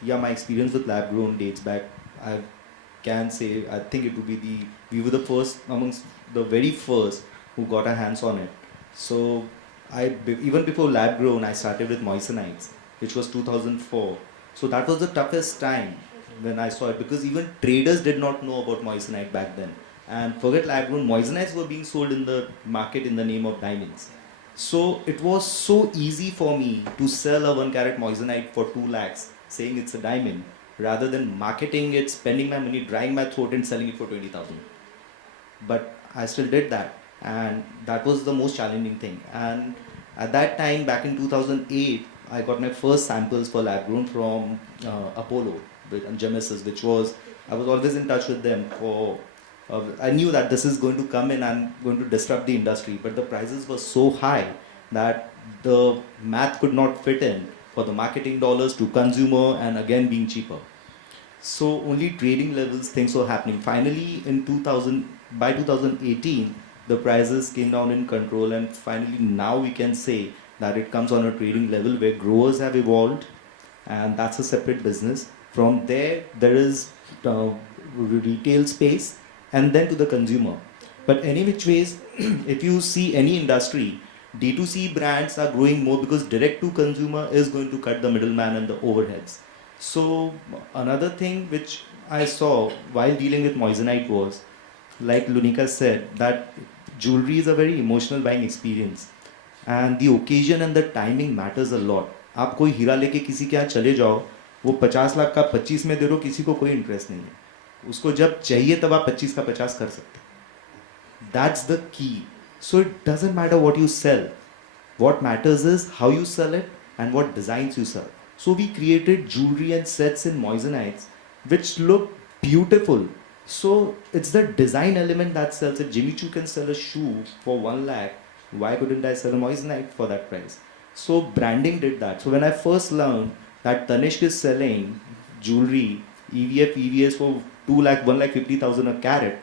my experience with lab grown dates back. I can say I think it would be we were the first amongst the very first who got our hands on it. So even before lab grown, I started with moissanites, which was 2004. So that was the toughest time when I saw it, because even traders did not know about moissanite back then. And forget lab grown, moissanites were being sold in the market in the name of diamonds. So it was so easy for me to sell a 1 carat moissanite for 2 lakhs, saying it's a diamond, rather than marketing it, spending my money, drying my throat and selling it for 20,000. But I still did that, and that was the most challenging thing. And at that time, back in 2008, I got my first samples for lab grown from Apollo with GJS, which was, I was always in touch with them for I knew that this is going to come in and going to disrupt the industry, but the prices were so high that the math could not fit in for the marketing dollars to consumer and again being cheaper. So only trading levels things were happening. Finally, in 2000, by 2018, the prices came down in control, and finally now we can say that it comes on a trading level where growers have evolved, and that's a separate business. From there, there is retail space, and then to the consumer. But any which ways, if you see any industry, D2C brands are growing more because direct to consumer is going to cut the middleman and the overheads. So another thing which I saw while dealing with Moissanite was, like Lunika said, that jewelry is a very emotional buying experience, and the occasion and the timing matters a lot. आप कोई हीरा लेके किसी के यहाँ चले जाओ, वो 50 लाख का 25 में दे दो, किसी को कोई इंटरेस्ट नहीं है. उसको जब चाहिए तब आप 25 का 50 कर सकते. That's the key. So it doesn't matter what you sell. What matters is how you sell it and what designs you sell. So we created jewelry and sets in moissanites which look beautiful. So it's the design element that sells it. Jimmy Choo can sell a shoe for 1 lakh. Why couldn't I sell a moissanite for that price? So branding did that. So when I first learned that Tanishq is selling jewelry, EVF, EVS for 2 lakh, 1,50,000 a carat,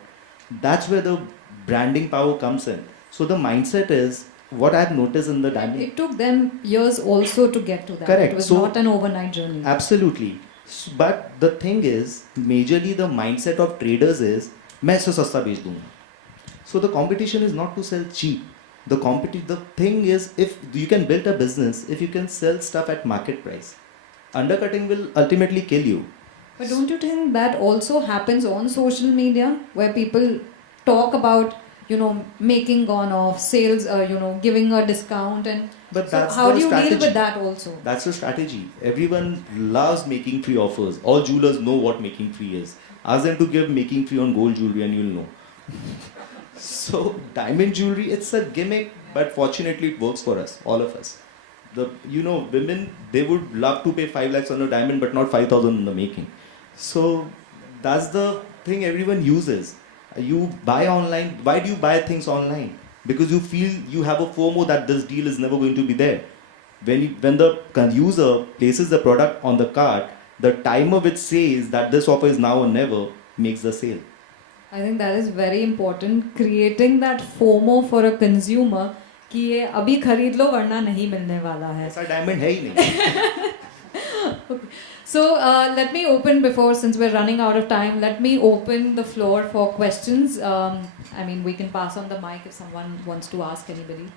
that's where the branding power comes in. So the mindset is what I've noticed in the diamond. It took them years also to get to that. Correct. It was So- not an overnight journey. Absolutely. But the thing is, majorly the mindset of traders is, मैं इससे सस्ता बेच दूंगा. So the competition is not to sell cheap. The thing is, if you can build a business, if you can sell stuff at market price, undercutting will ultimately kill you. But don't you think that also happens on social media, where people talk about, making gone off, sales, giving a discount, and But so that's how the do you strategy. deal with that also? That's the strategy. Everyone loves making free offers. All jewelers know what making free is. Ask them to give making free on gold jewelry and you'll know. So diamond jewelry, it's a gimmick, but fortunately it works for us, all of us. Women, they would love to pay 5 lakhs on a diamond, but not 5,000 in the making. So that's the thing everyone uses. You buy online. Why do you buy things online? Because you feel you have a FOMO that this deal is never going to be there. When the user places the product on the cart, the timer which says that this offer is now or never makes the sale. I think that is very important. Creating that FOMO for a consumer कि ये अभी खरीद लो वरना नहीं मिलने वाला है. ऐसा diamond है ही नहीं. So let me open since we're running out of time, let me open the floor for questions. We can pass on the mic if someone wants to ask anybody.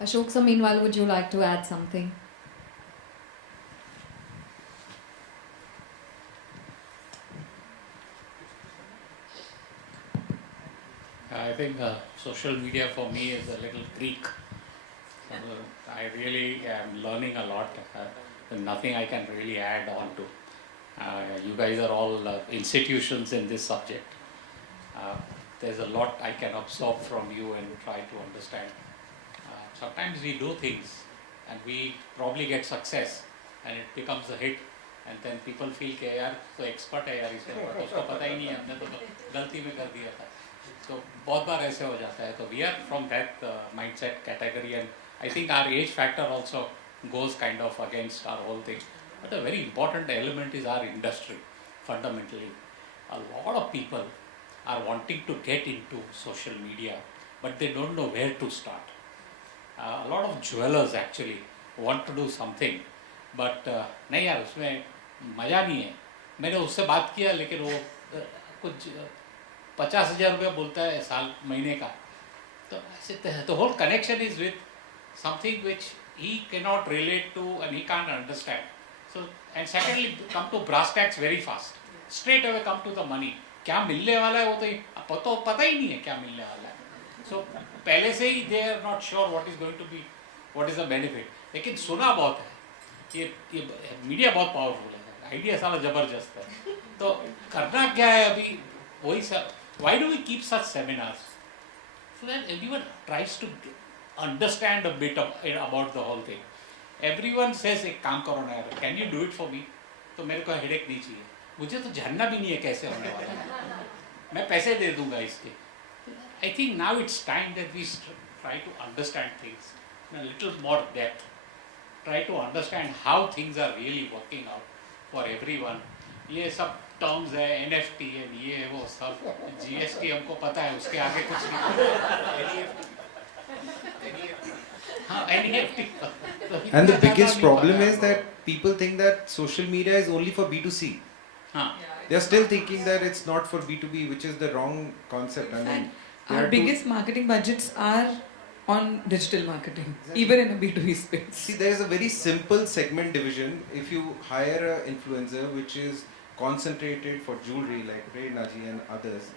Ashok, meanwhile, would you like to add something? I think social media for me is a little Greek. I really am learning a lot. Nothing I can really add on to. You guys are all institutions in this subject. There's a lot I can absorb from you and try to understand. Sometimes we do things and we probably get success and it becomes a hit, and then people feel कि यार तो expert है यार इसमें, उसको पता ही नहीं है, हमने तो गलती में कर दिया था. तो बहुत बार ऐसे हो जाता है. तो we are from that mindset category, and I think our age factor also goes kind of against our whole thing. But a very important element is our industry. Fundamentally, a lot of people are wanting to get into social media, but they don't know where to start. A lot of jewelers actually want to do something, but नहीं यार उसमें मज़ा नहीं है. मैंने उससे बात किया लेकिन वो कुछ 50,000 रुपया बोलता है साल महीने का. तो ऐसे the whole connection is with something which he cannot relate to and he can't understand. So, and secondly, come to brass tacks very fast. Straight away come to the money. क्या मिलने वाला है वो तो पता ही नहीं है क्या मिलने वाला है. So पहले से ही they are not sure what is going to be, what is the benefit. लेकिन सुना बहुत है. ये मीडिया बहुत पावरफुल है. आइडिया साला जबरदस्त है. तो करना क्या है अभी वही सब. Why do we keep such seminars? So that everyone tries to understand a bit about the whole thing. Everyone says एक काम करो ना यार, can you do it for me? तो मेरे को headache नहीं चाहिए. मुझे तो जानना भी नहीं है कैसे होने वाला है, मैं पैसे दे दूंगा इसके. I think now it's time that we try to understand things in a little more depth. Try to understand how things are really working out for everyone. ये सब टर्म्स है, NFT है, ये वो सब, GST हमको पता है, उसके आगे कुछ नहीं पता. हाँ, NFT. And the biggest problem is that people think that social media is only for B2C. हाँ. They are still thinking that it's not for B2B, which is the wrong concept. I mean, there Our are two- biggest marketing budgets are on digital marketing, even in a B2B space. See, there is a very simple segment division. If you hire an influencer which is concentrated for jewelry like Naji and others,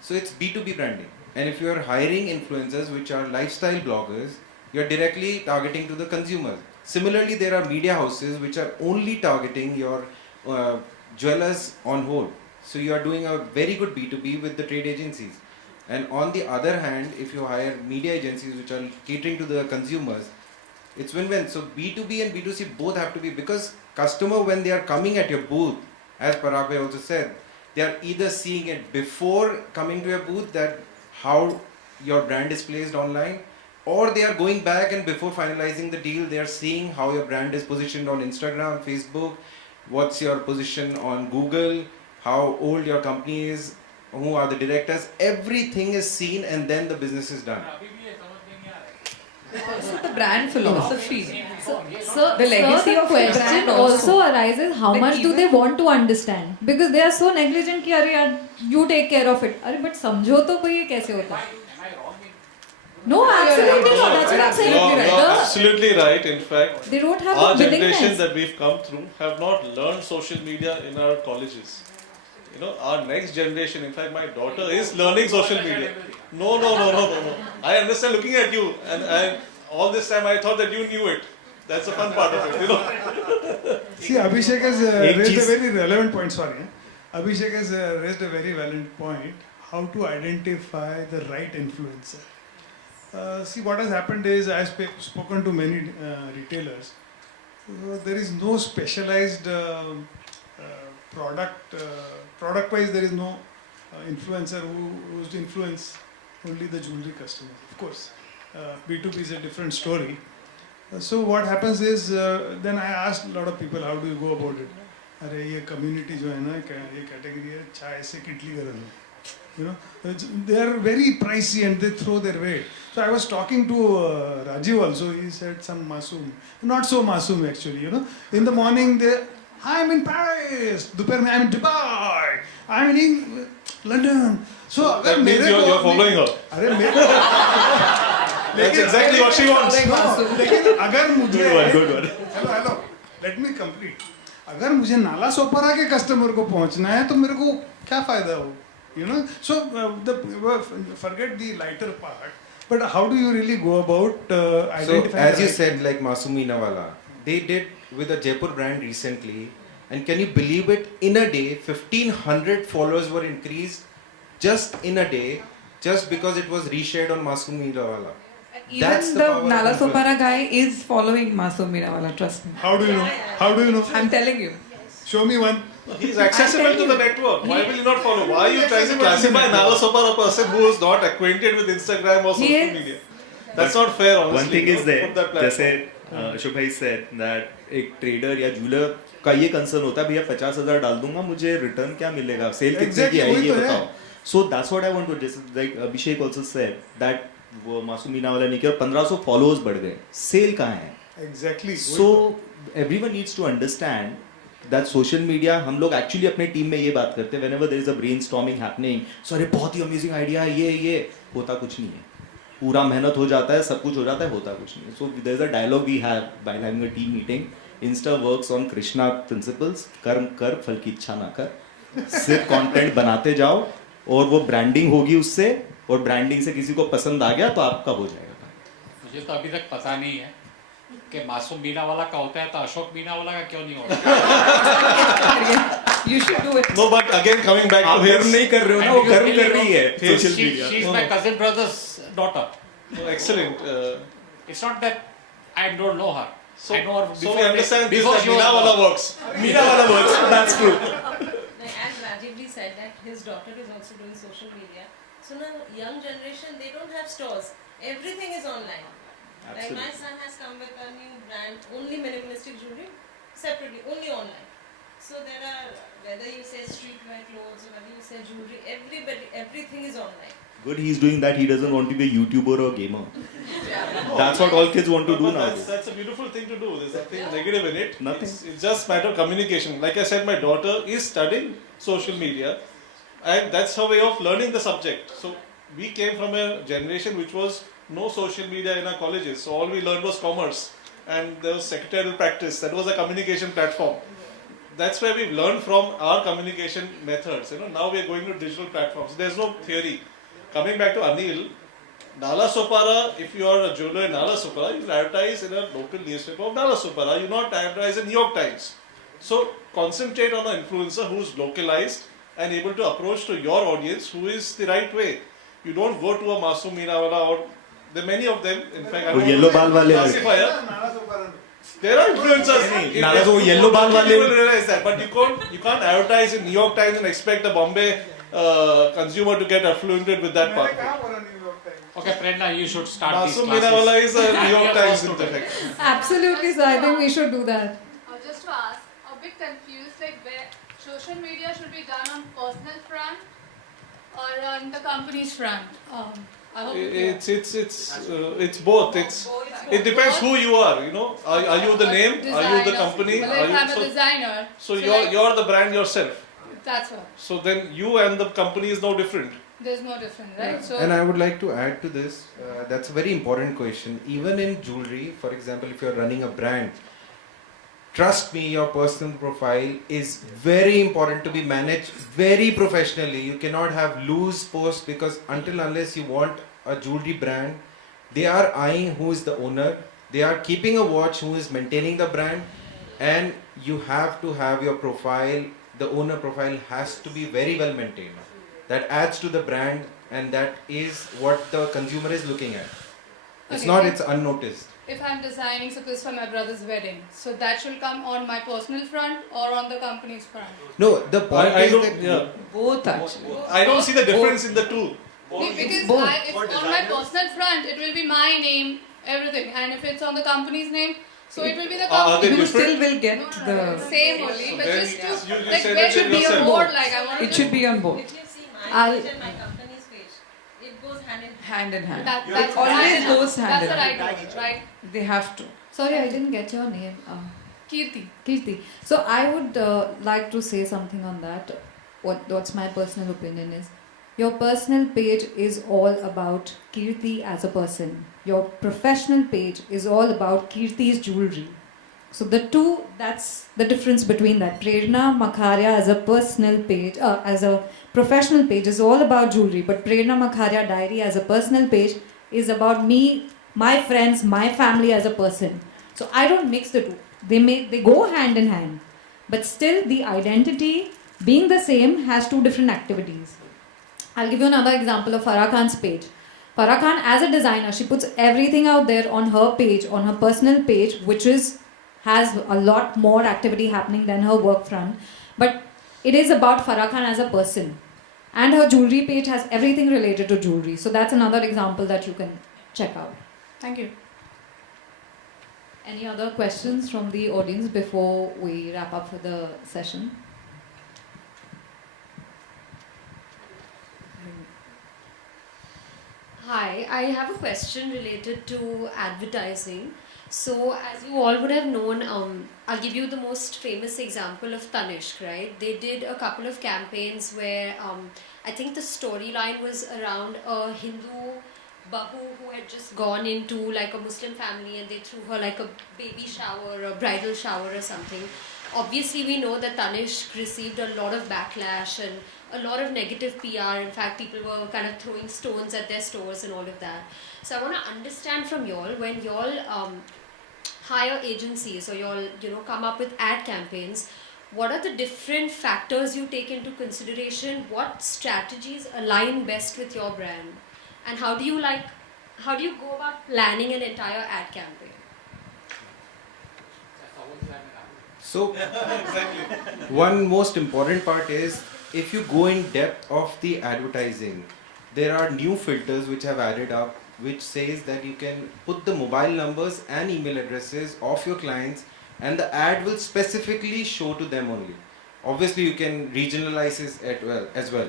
so it's B2B branding. And if you are hiring influencers which are lifestyle bloggers, you are directly targeting to the consumers. Similarly, there are media houses which are only targeting your jewelers on hold. So you are doing a very good B2B with the trade agencies. And on the other hand, if you hire media agencies which are catering to the consumers, it's win-win. So B2B and B2C both have to be, because customer, when they are coming at your booth, as Parag bhai also said, they are either seeing it before coming to your booth, that how your brand is placed online, or they are going back and before finalizing the deal, they are seeing how your brand is positioned on Instagram, Facebook, what's your position on Google, how old your company is, who are the directors, everything is seen and then the business is done. Also the brand philosophy. So The legacy the of the question brand also also arises, how Like much do even- they want to understand? Because they are so negligent कि अरे यार you take care of it. अरे but समझो तो कोई ये कैसे होता है? No, absolutely not. That's what I'm saying. You're absolutely right. In fact, They don't have our the generation willingness. that we've come through have not learned social media in our colleges. You know, our next generation, in fact, my daughter is learning social media. No. I understand looking at you, and all this time I thought that you knew it. That's the fun part of it, you know. See, Abhishek has एक raised a चीज- very relevant point. Sorry, Abhishek has raised a very valid point. How to identify the right influencer. See, what has happened is I've spoken to many retailers. There is no specialized product. Product-wise, there is no influencer who's influence only the jewelry customers. Of course, B2B is a different story. So what happens is, then I asked a lot of people, how do you go about it? अरे ये community जो है ना, ये category है, चाय से किटली गरम है. You know, they are very pricey and they throw their weight. So I was talking to Rajiv also. He said some masoom, not so masoom actually. You know, in the morning I'm in Paris. दोपहर में I'm in Dubai. I'm in London. So That means you're following her. अरे मेरे That's exactly what she wants. No, लेकिन अगर मुझे Good one. Hello let me complete. अगर मुझे नाला सोपारा के कस्टमर को पहुंचना है तो मेरे को क्या फायदा हो? You know, so forget the lighter part. But how do you really go about So identifying? as the you right said, like Masumi Nawala, they did with a Jaipur brand recently, and can you believe it? In a day, 1,500 followers were increased just in a day, just because it was reshared on Masumi Nawala. Even That's the the power of Nala influence. Sopara guy is following Masoom Minawala, trust me. How do you know? How do you know? I'm telling you. Show me one. He's accessible to the network. Why will you not follow? Why are you trying to classify Nala Sopara, a person who is not acquainted with Instagram or social Yes. media? That's not fair, honestly. One thing is Don't there, put that platform. जैसे अशोक भाई said that एक trader या jeweller का ये concern होता है, भैया 50,000 डाल दूंगा, मुझे रिटर्न क्या मिलेगा, सेल कितने की Exactly, आएगी वही ये तो है. बताओ. So that's what I want to just like Abhishek also said that वो मासूम मीना वाला नहीं किया और 1500 फॉलोअर्स बढ़ गए, सेल कहाँ है? Exactly. So everyone needs to understand that social media, हम लोग एक्चुअली अपने टीम में ये बात करते हैं whenever there is a brainstorming happening, so अरे बहुत ही अमेजिंग आइडिया है, ये होता कुछ नहीं है, पूरा मेहनत हो जाता है, सब कुछ हो जाता है, होता कुछ नहीं है. So there is a dialogue we have while having a team meeting. Insta works on Krishna principles, कर्म कर फल की इच्छा ना कर, सिर्फ कंटेंट बनाते जाओ और वो ब्रांडिंग होगी उससे, और ब्रांडिंग से किसी को पसंद आ गया तो आपका हो जाएगा. मुझे तो अभी तक पता नहीं है कि मासूम मीना वाला का होता है तो अशोक मीना वाला का क्यों नहीं होता. You should do it. No, but again coming back to आप कर्म his... नहीं कर रहे हो ना, वो कर्म कर रही है social media. She's my cousin brother's daughter. Oh, excellent. It's not that I don't know her. So, I know her so before we understand this before that she was Meena wala born. works. Meena वाला words, that's true. said that his daughter is also doing social media. So now young generation, they don't have stores. Everything is online. Like my son has come with a new brand, only minimalistic jewelry, separately, only online. So there are, whether you say streetwear clothes or whether you say jewelry, everything is online. Good, he's doing that. He doesn't want to be a YouTuber or gamer. That's what all kids want to do But nowadays. that's a beautiful thing to do. There's nothing negative in it. Nothing. It's just matter of communication. Like I said, my daughter is studying social media, and that's her way of learning the subject. So we came from a generation which was no social media in our colleges. So all we learned was commerce, and there was secretarial practice. That was a communication platform. That's where we've learned from our communication methods. Now we are going to digital platforms. There's no theory. Coming back to Anil, Nala Sopara, if you are a jeweler in Nala Sopara, you advertise in a local newspaper of Nala Sopara. You not advertise in New York Times. So concentrate on an influencer who's localized and able to approach to your audience who is the right way. You don't go to a Masoom Meenawala or there are many of them. In fact, I don't yellow ball wale classifier. There are influencers. Nala to yellow ball wale. You will realize that, but you can't advertise in New York Times and expect a Bombay consumer to get affluented with that part. Okay, Prerna, you should start these Masoom classes. Meenawala is a New York Times in effect. Absolutely, so I think we should do that. Just to ask, a bit confused, like where social media should be done on personal front or on the company's front? I hope It's both. It depends who you are. Are you the name? Are you the company? Well, Are if you, I'm a designer, so you're the brand yourself. that's what. So then you and the company is no different. There's no difference, right? So And I would like to add to this, that's a very important question. Even in jewelry, for example, if you're running a brand, trust me, your personal profile is very important to be managed very professionally. You cannot have loose posts because unless you want a jewelry brand, they are eyeing who is the owner, they are keeping a watch who is maintaining the brand, and you have to have your profile, the owner profile has to be very well maintained. That adds to the brand, and that is what the consumer is looking at. It's unnoticed. if I'm designing, suppose for my brother's wedding, so that should come on my personal front or on the company's front? No, the point I is don't. that Yeah. Both actually. I don't see the difference in the two. Because Both. if on my personal front, it will be my name, everything, and if it's on the company's name, so it will be the Are they company. You different? still will get the. Same only, So but then just to you like said where it should be yourself. on board, like I want It should be on both. If you see my I'll- page and my company's page, it goes hand in hand. Hand in hand. That's always right. goes hand That's in the right hand. word, right? They have to. Sorry, I didn't get your name. Kirti. Kirti. So I would like to say something on that. What's my personal opinion is, your personal page is all about Kirti as a person. Your professional page is all about Kirti's jewelry. So the two, that's the difference between that. Prerna Makharia as a personal page, as a professional page is all about jewelry, but Prerna Makharia Diary as a personal page is about me, my friends, my family as a person. So I don't mix the two. They go hand in hand, but still the identity being the same has two different activities. I'll give you another example of Farah Khan's page. Farah Khan as a designer, she puts everything out there on her page, on her personal page, which has a lot more activity happening than her work front. But it is about Farah Khan as a person. And her jewelry page has everything related to jewelry. So that's another example that you can check out. Thank you. Any other questions from the audience before we wrap up for the session? Hi, I have a question related to advertising. So, as you all would have known, I'll give you the most famous example of Tanishq, right? They did a couple of campaigns where I think the storyline was around a Hindu bahu who had just gone into like a Muslim family and they threw her like a baby shower or bridal shower or something. Obviously, we know that Tanishq received a lot of backlash and a lot of negative PR. In fact, people were kind of throwing stones at their stores and all of that. So I want to understand from y'all, when y'all hire agencies or y'all come up with ad campaigns, what are the different factors you take into consideration? What strategies align best with your brand? And how do you go about planning an entire ad campaign? So, one most important part is if you go in depth of the advertising, there are new filters which have added up, which says that you can put the mobile numbers and email addresses of your clients, and the ad will specifically show to them only. Obviously, you can regionalize it as well.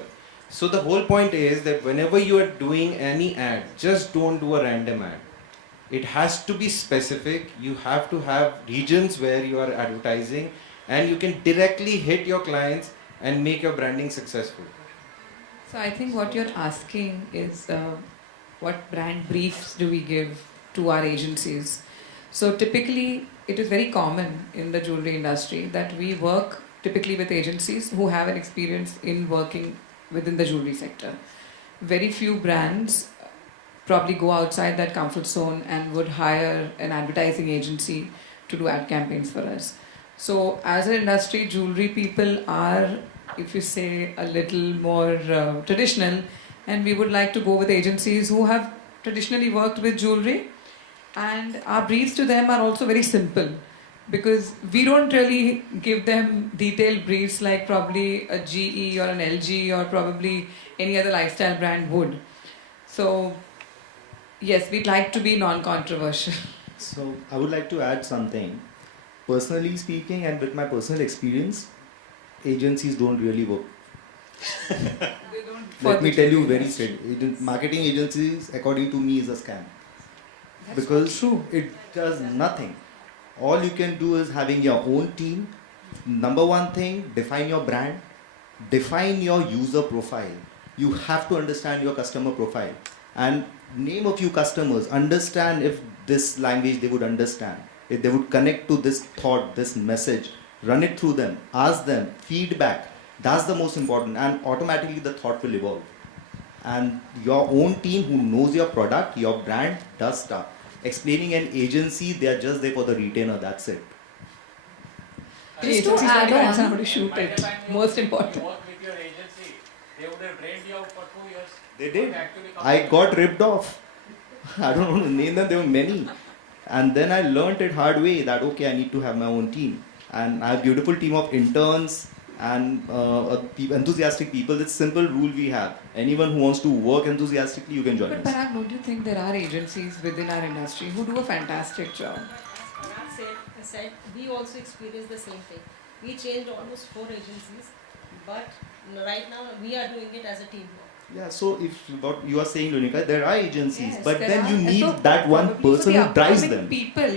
So the whole point is that whenever you are doing any ad, just don't do a random ad. It has to be specific. You have to have regions where you are advertising, and you can directly hit your clients and make your branding successful. So I think what you're asking is what brand briefs do we give to our agencies? So typically it is very common in the jewelry industry that we work typically with agencies who have an experience in working within the jewelry sector. Very few brands probably go outside that comfort zone and would hire an advertising agency to do ad campaigns for us. So as an industry, jewelry people are, if you say, a little more traditional, and we would like to go with agencies who have traditionally worked with jewelry, and our briefs to them are also very simple, because we don't really give them detailed briefs like probably a GE or an LG or probably any other lifestyle brand would. So yes, we'd like to be non-controversial. So I would like to add something. Personally speaking, and with my personal experience, agencies don't really work. Let me tell you very straight. Marketing agencies, according to me, is a scam. That's because true. It does nothing. All you can do is having your own team. Number one thing, define your brand, define your user profile. You have to understand your customer profile and name a few customers, understand if this language they would understand, if they would connect to this thought, this message, run it through them, ask them, feedback. That's the most important, and automatically the thought will evolve. And your own team who knows your product, your brand, does stuff. Explaining an agency, they are just there for the retainer, that's it. Just to add on, somebody shoot By the it. time you Most work important. with your agency, they would have trained you out for 2 years. They You did. would actually come I back. got ripped off. I don't want to name them, there were many. And then I learned it hard way that okay, I need to have my own team. And I have a beautiful team of interns and enthusiastic people. It's simple rule we have. Anyone who wants to work enthusiastically, you can join But us. Parag, don't you think there are agencies within our industry who do a fantastic job? As Parag said, we also experienced the same thing. We changed almost 4 agencies, but right now we are doing it as a team. Yeah, so if what you are saying, Lunika, there are agencies, Yes, but there then are. you And need so that one probably for person the who drives upcoming them. People.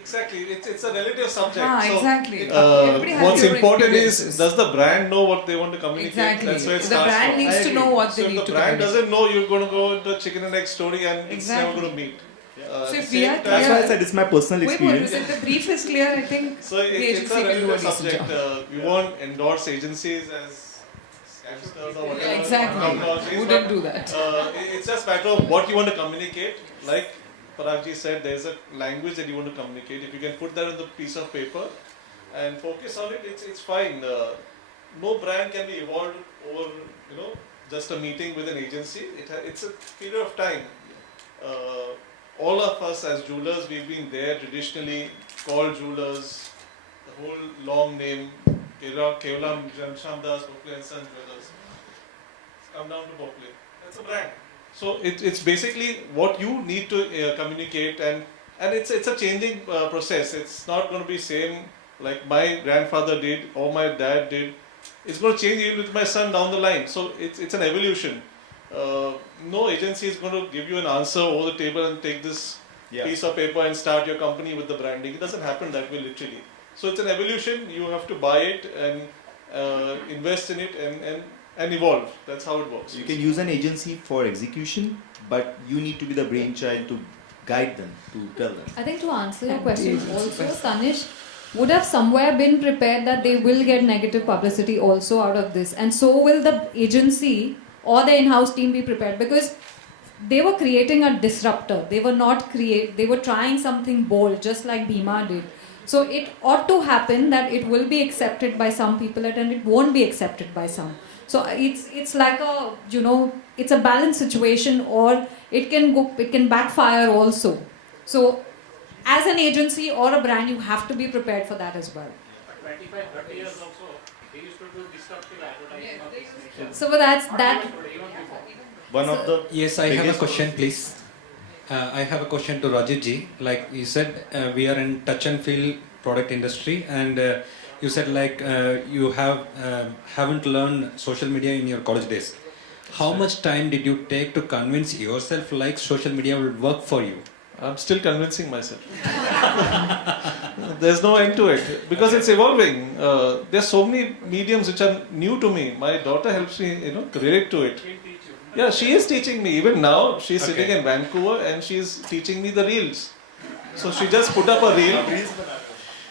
Exactly, it's a relative subject. Ah, So, exactly. Everybody has what's their own important is, experiences. does the brand know what they want to communicate? Exactly. That's where it The starts brand from. needs I to agree. know what So they if need the to brand communicate. doesn't know, you're going to go into chicken and egg story and it's Exactly. never going to meet. So if same we are time- That's why I said it's my personal Wait, experience. if the brief is clear, I think So the it's a agency can do a relative decent subject. job. We won't endorse agencies as scamsters or whatever. Exactly. terminologies, Wouldn't but, do that. It's just a matter of what you want to communicate. Like Paragji said, there's a language that you want to communicate. If you can put that on the piece of paper and focus on it, it's fine. No brand can be evolved over just a meeting with an agency. It's a period of time. All of us as jewelers, we've been there traditionally, called jewelers, the whole long name, Kevalam Jamshamdas, Bokle and Son Jewelers. It's come down to Bokle. That's a brand. So it's basically what you need to communicate, and it's a changing process. It's not going to be same like my grandfather did or my dad did. It's going to change even with my son down the line. So it's an evolution. No agency is going to give you an answer over the table and take this piece of paper and start your company with the branding. It doesn't happen that way literally. So it's an evolution. You have to buy it and invest in it and evolve. That's how it works. You can use an agency for execution, but you need to be the brainchild to guide them, to tell them. I think to answer your And question the also, agency. Tanish would have somewhere been prepared that they will get negative publicity also out of this, and so will the agency or the in-house team be prepared, because they were creating a disruptor. They were trying something bold, just like Bhima did. So it ought to happen that it will be accepted by some people and it won't be accepted by some. So it's like it's a balanced situation, or it can backfire also. So as an agency or a brand, you have to be prepared for that as well. 25, 30 years also, They used to do disruptive advertising of this nature. So that's that. Even before. One of the Yes, I have a biggest- question, please. I have a question to Rajiv ji. Like you said, we are in touch and feel product industry, and you said like you haven't learned social media in your college days. How much time did you take to convince yourself like social media will work for you? I'm still convincing myself. There's no end to it because it's evolving. There's so many mediums which are new to me. My daughter helps me, relate to it. Yeah, she is teaching me. Even now, she's sitting in Vancouver and she's teaching me the reels. So she just put up a reel.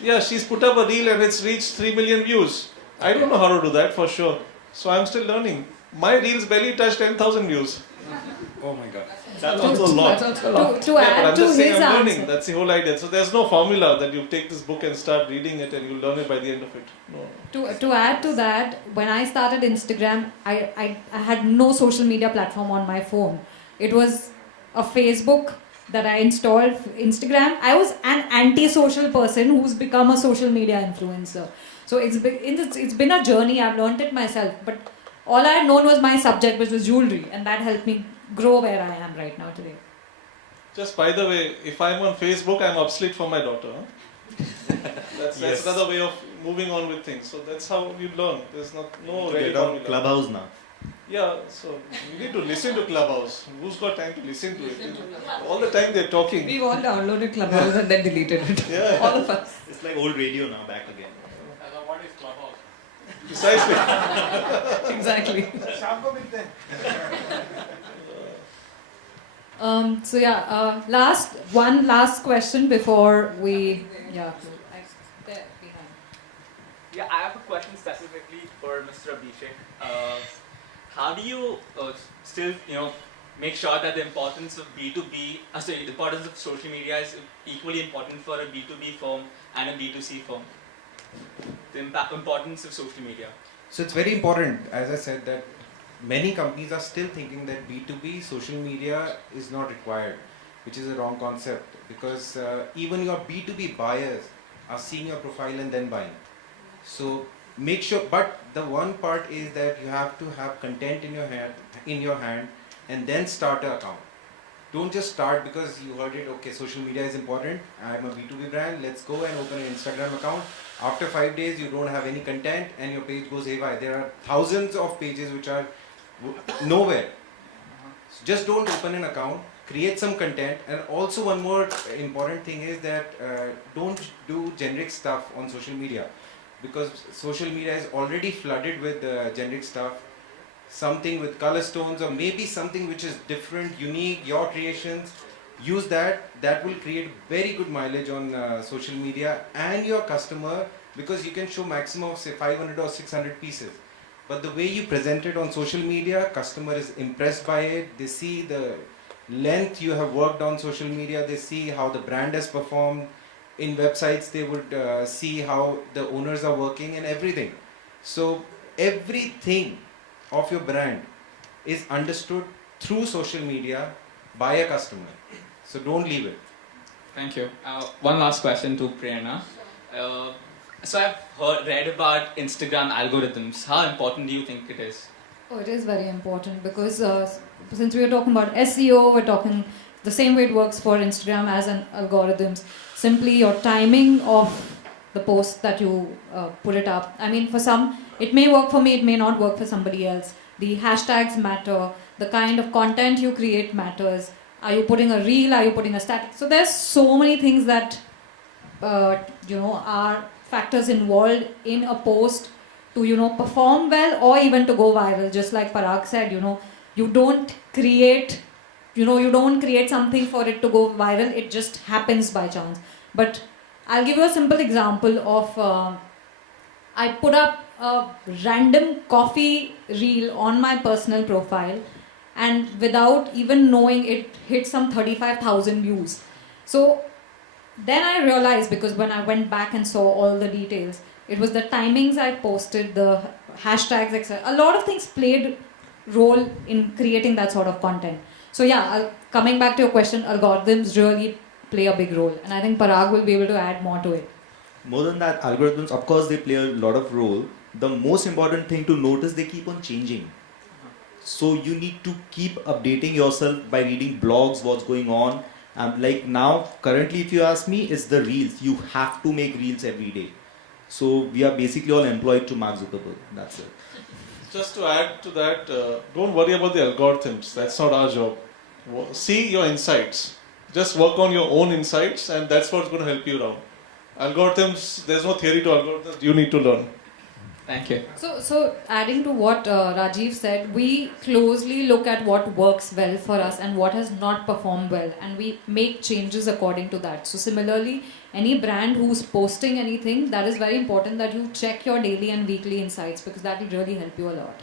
Yeah, she's put up a reel and it's reached 3 million views. I don't know how to do that for sure. So I'm still learning. My reels barely touched 10,000 views. Oh my God. That's also a lot. To Yeah, but add I'm to just saying his I'm learning. answer. That's the whole idea. So there's no formula that you take this book and start reading it and you learn it by the end of it. No. To add to that, when I started Instagram, I had no social media platform on my phone. It was a Facebook that I installed. Instagram. I was an anti-social person who's become a social media influencer. So it's been a journey. I've learned it myself. But all I had known was my subject, which was jewelry, and that helped me grow where I am right now today. Just by the way, if I'm on Facebook, I'm obsolete for my daughter. Huh? That's another way of moving on with things. So that's how you learn. There's no ready Get on formula. Clubhouse now. Yeah, so you need to listen to Clubhouse. Who's got time to listen to it? All the time they're talking. We've all downloaded Clubhouse and then deleted it. Yeah. All of us. It's like old radio now, back again. What is Clubhouse? Precisely. Exactly. So yeah, one last question before we there behind. Yeah, I have a question specifically for Mr. Abhishek. How do you still, make sure that the importance of B2B, the importance of social media is equally important for a B2B firm and a B2C firm? The importance of social media. So it's very important, as I said, that many companies are still thinking that B2B social media is not required, which is a wrong concept, because even your B2B buyers are seeing your profile and then buying. So make sure, but the one part is that you have to have content in your hand and then start an account. Don't just start because you heard it, okay, social media is important, I'm a B2B brand, let's go and open an Instagram account. After 5 days, you don't have any content and your page goes haywire. There are thousands of pages which are nowhere. So just don't open an account, create some content, and also one more important thing is that don't do generic stuff on social media, because social media is already flooded with generic stuff, something with color stones or maybe something which is different, unique, your creations. Use that will create very good mileage on social media and your customer, because you can show maximum of say 500 or 600 pieces. But the way you present it on social media, customer is impressed by it. They see the length you have worked on social media. They see how the brand has performed. In websites, they would see how the owners are working and everything. So everything of your brand is understood through social media by a customer. So don't leave it. Thank you. One last question to Prerna. So I've read about Instagram algorithms. How important do you think it is? Oh, it is very important because since we are talking about SEO, we're talking the same way it works for Instagram as an algorithms. Simply your timing of the post that you put it up. I mean, for some, it may work for me, it may not work for somebody else. The hashtags matter. The kind of content you create matters. Are you putting a reel? Are you putting a static? So there's so many things that are factors involved in a post to perform well or even to go viral. Just like Parag said, you don't create something for it to go viral. It just happens by chance. But I'll give you a simple example of I put up a random coffee reel on my personal profile, and without even knowing it hit some 35,000 views. So then I realized, because when I went back and saw all the details, it was the timings I posted, the hashtags, etc. A lot of things played role in creating that sort of content. So yeah, coming back to your question, algorithms really play a big role, and I think Parag will be able to add more to it. More than that, algorithms, of course, they play a lot of role, The most important thing to notice, they keep on changing. So you need to keep updating yourself by reading blogs, what's going on. Like now, currently, if you ask me, it's the reels. You have to make reels every day. So we are basically all employed to Mark Zuckerberg. That's it. Just to add to that, don't worry about the algorithms. That's not our job. See your insights. Just work on your own insights, and that's what's going to help you around. Algorithms, there's no theory to algorithms. You need to learn. Thank you. So adding to what Rajiv said, we closely look at what works well for us and what has not performed well, and we make changes according to that. So similarly, any brand who's posting anything, that is very important that you check your daily and weekly insights, because that will really help you a lot.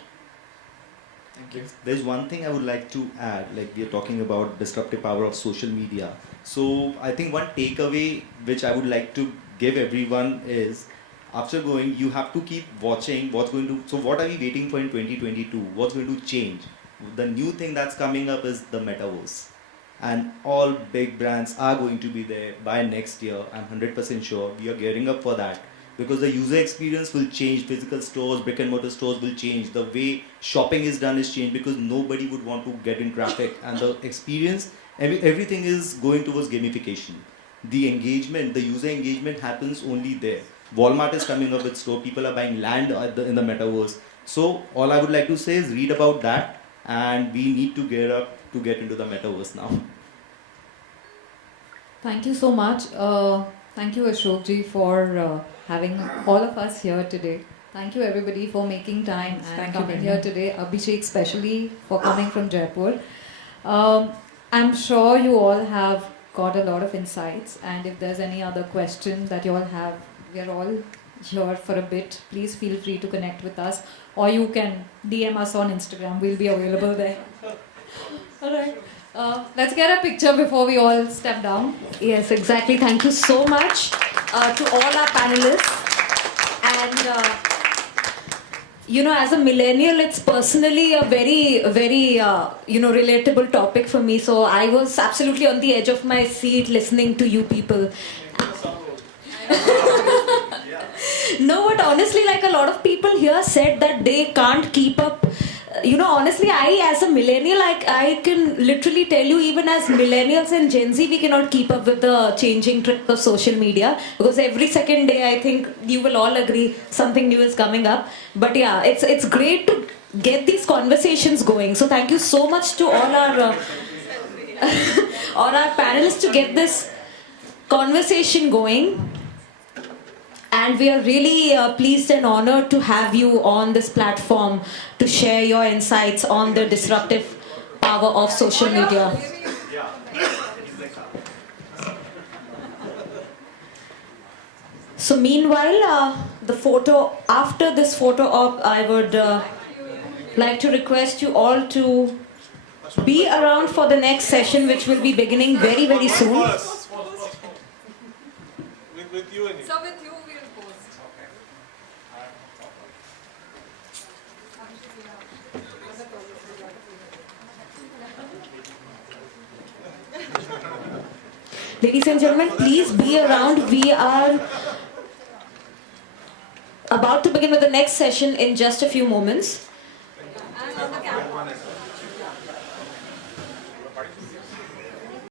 Thank you. There's one thing I would like to add, like we are talking about disruptive power of social media. So I think one takeaway which I would like to give everyone is, after going, you have to keep watching what's going to, so what are we waiting for in 2022? What's going to change? The new thing that's coming up is the metaverse. And all big brands are going to be there by next year. I'm 100% sure. We are gearing up for that. Because the user experience will change. Physical stores, brick and mortar stores will change. The way shopping is done is changed, because nobody would want to get in traffic. And the experience, everything is going towards gamification. The engagement, the user engagement happens only there. Walmart is coming up with store. People are buying land in the metaverse. So all I would like to say is read about that, and we need to gear up to get into the metaverse now. Thank you so much. Thank you, Ashok ji, for having all of us here today. Thank you, everybody, for making time and coming here today. Abhishek, especially, for coming from Jaipur. I'm sure you all have got a lot of insights, and if there's any other question that you all have, we are all here for a bit. Please feel free to connect with us, or you can DM us on Instagram. We'll be available there. All right. Let's get a picture before we all step down. Yes, exactly. Thank you so much to all our panelists. And, as a millennial, it's personally a very, very, relatable topic for me. So I was absolutely on the edge of my seat listening to you people. No, but honestly, like a lot of people here said that they can't keep up. Honestly, I as a millennial, I can literally tell you, even as millennials and Gen Z, we cannot keep up with the changing trends of social media, because every second day, I think you will all agree something new is coming up. But yeah, it's great to get these conversations going. So thank you so much to all our panelists to get this conversation going. And we are really pleased and honored to have you on this platform to share your insights on the disruptive power of social media. So meanwhile, after this photo op, I would like to request you all to be around for the next session, which will be beginning very, very soon. With you and you. So with you, we'll post. Ladies and gentlemen, please be around. We are about to begin with the next session in just a few moments.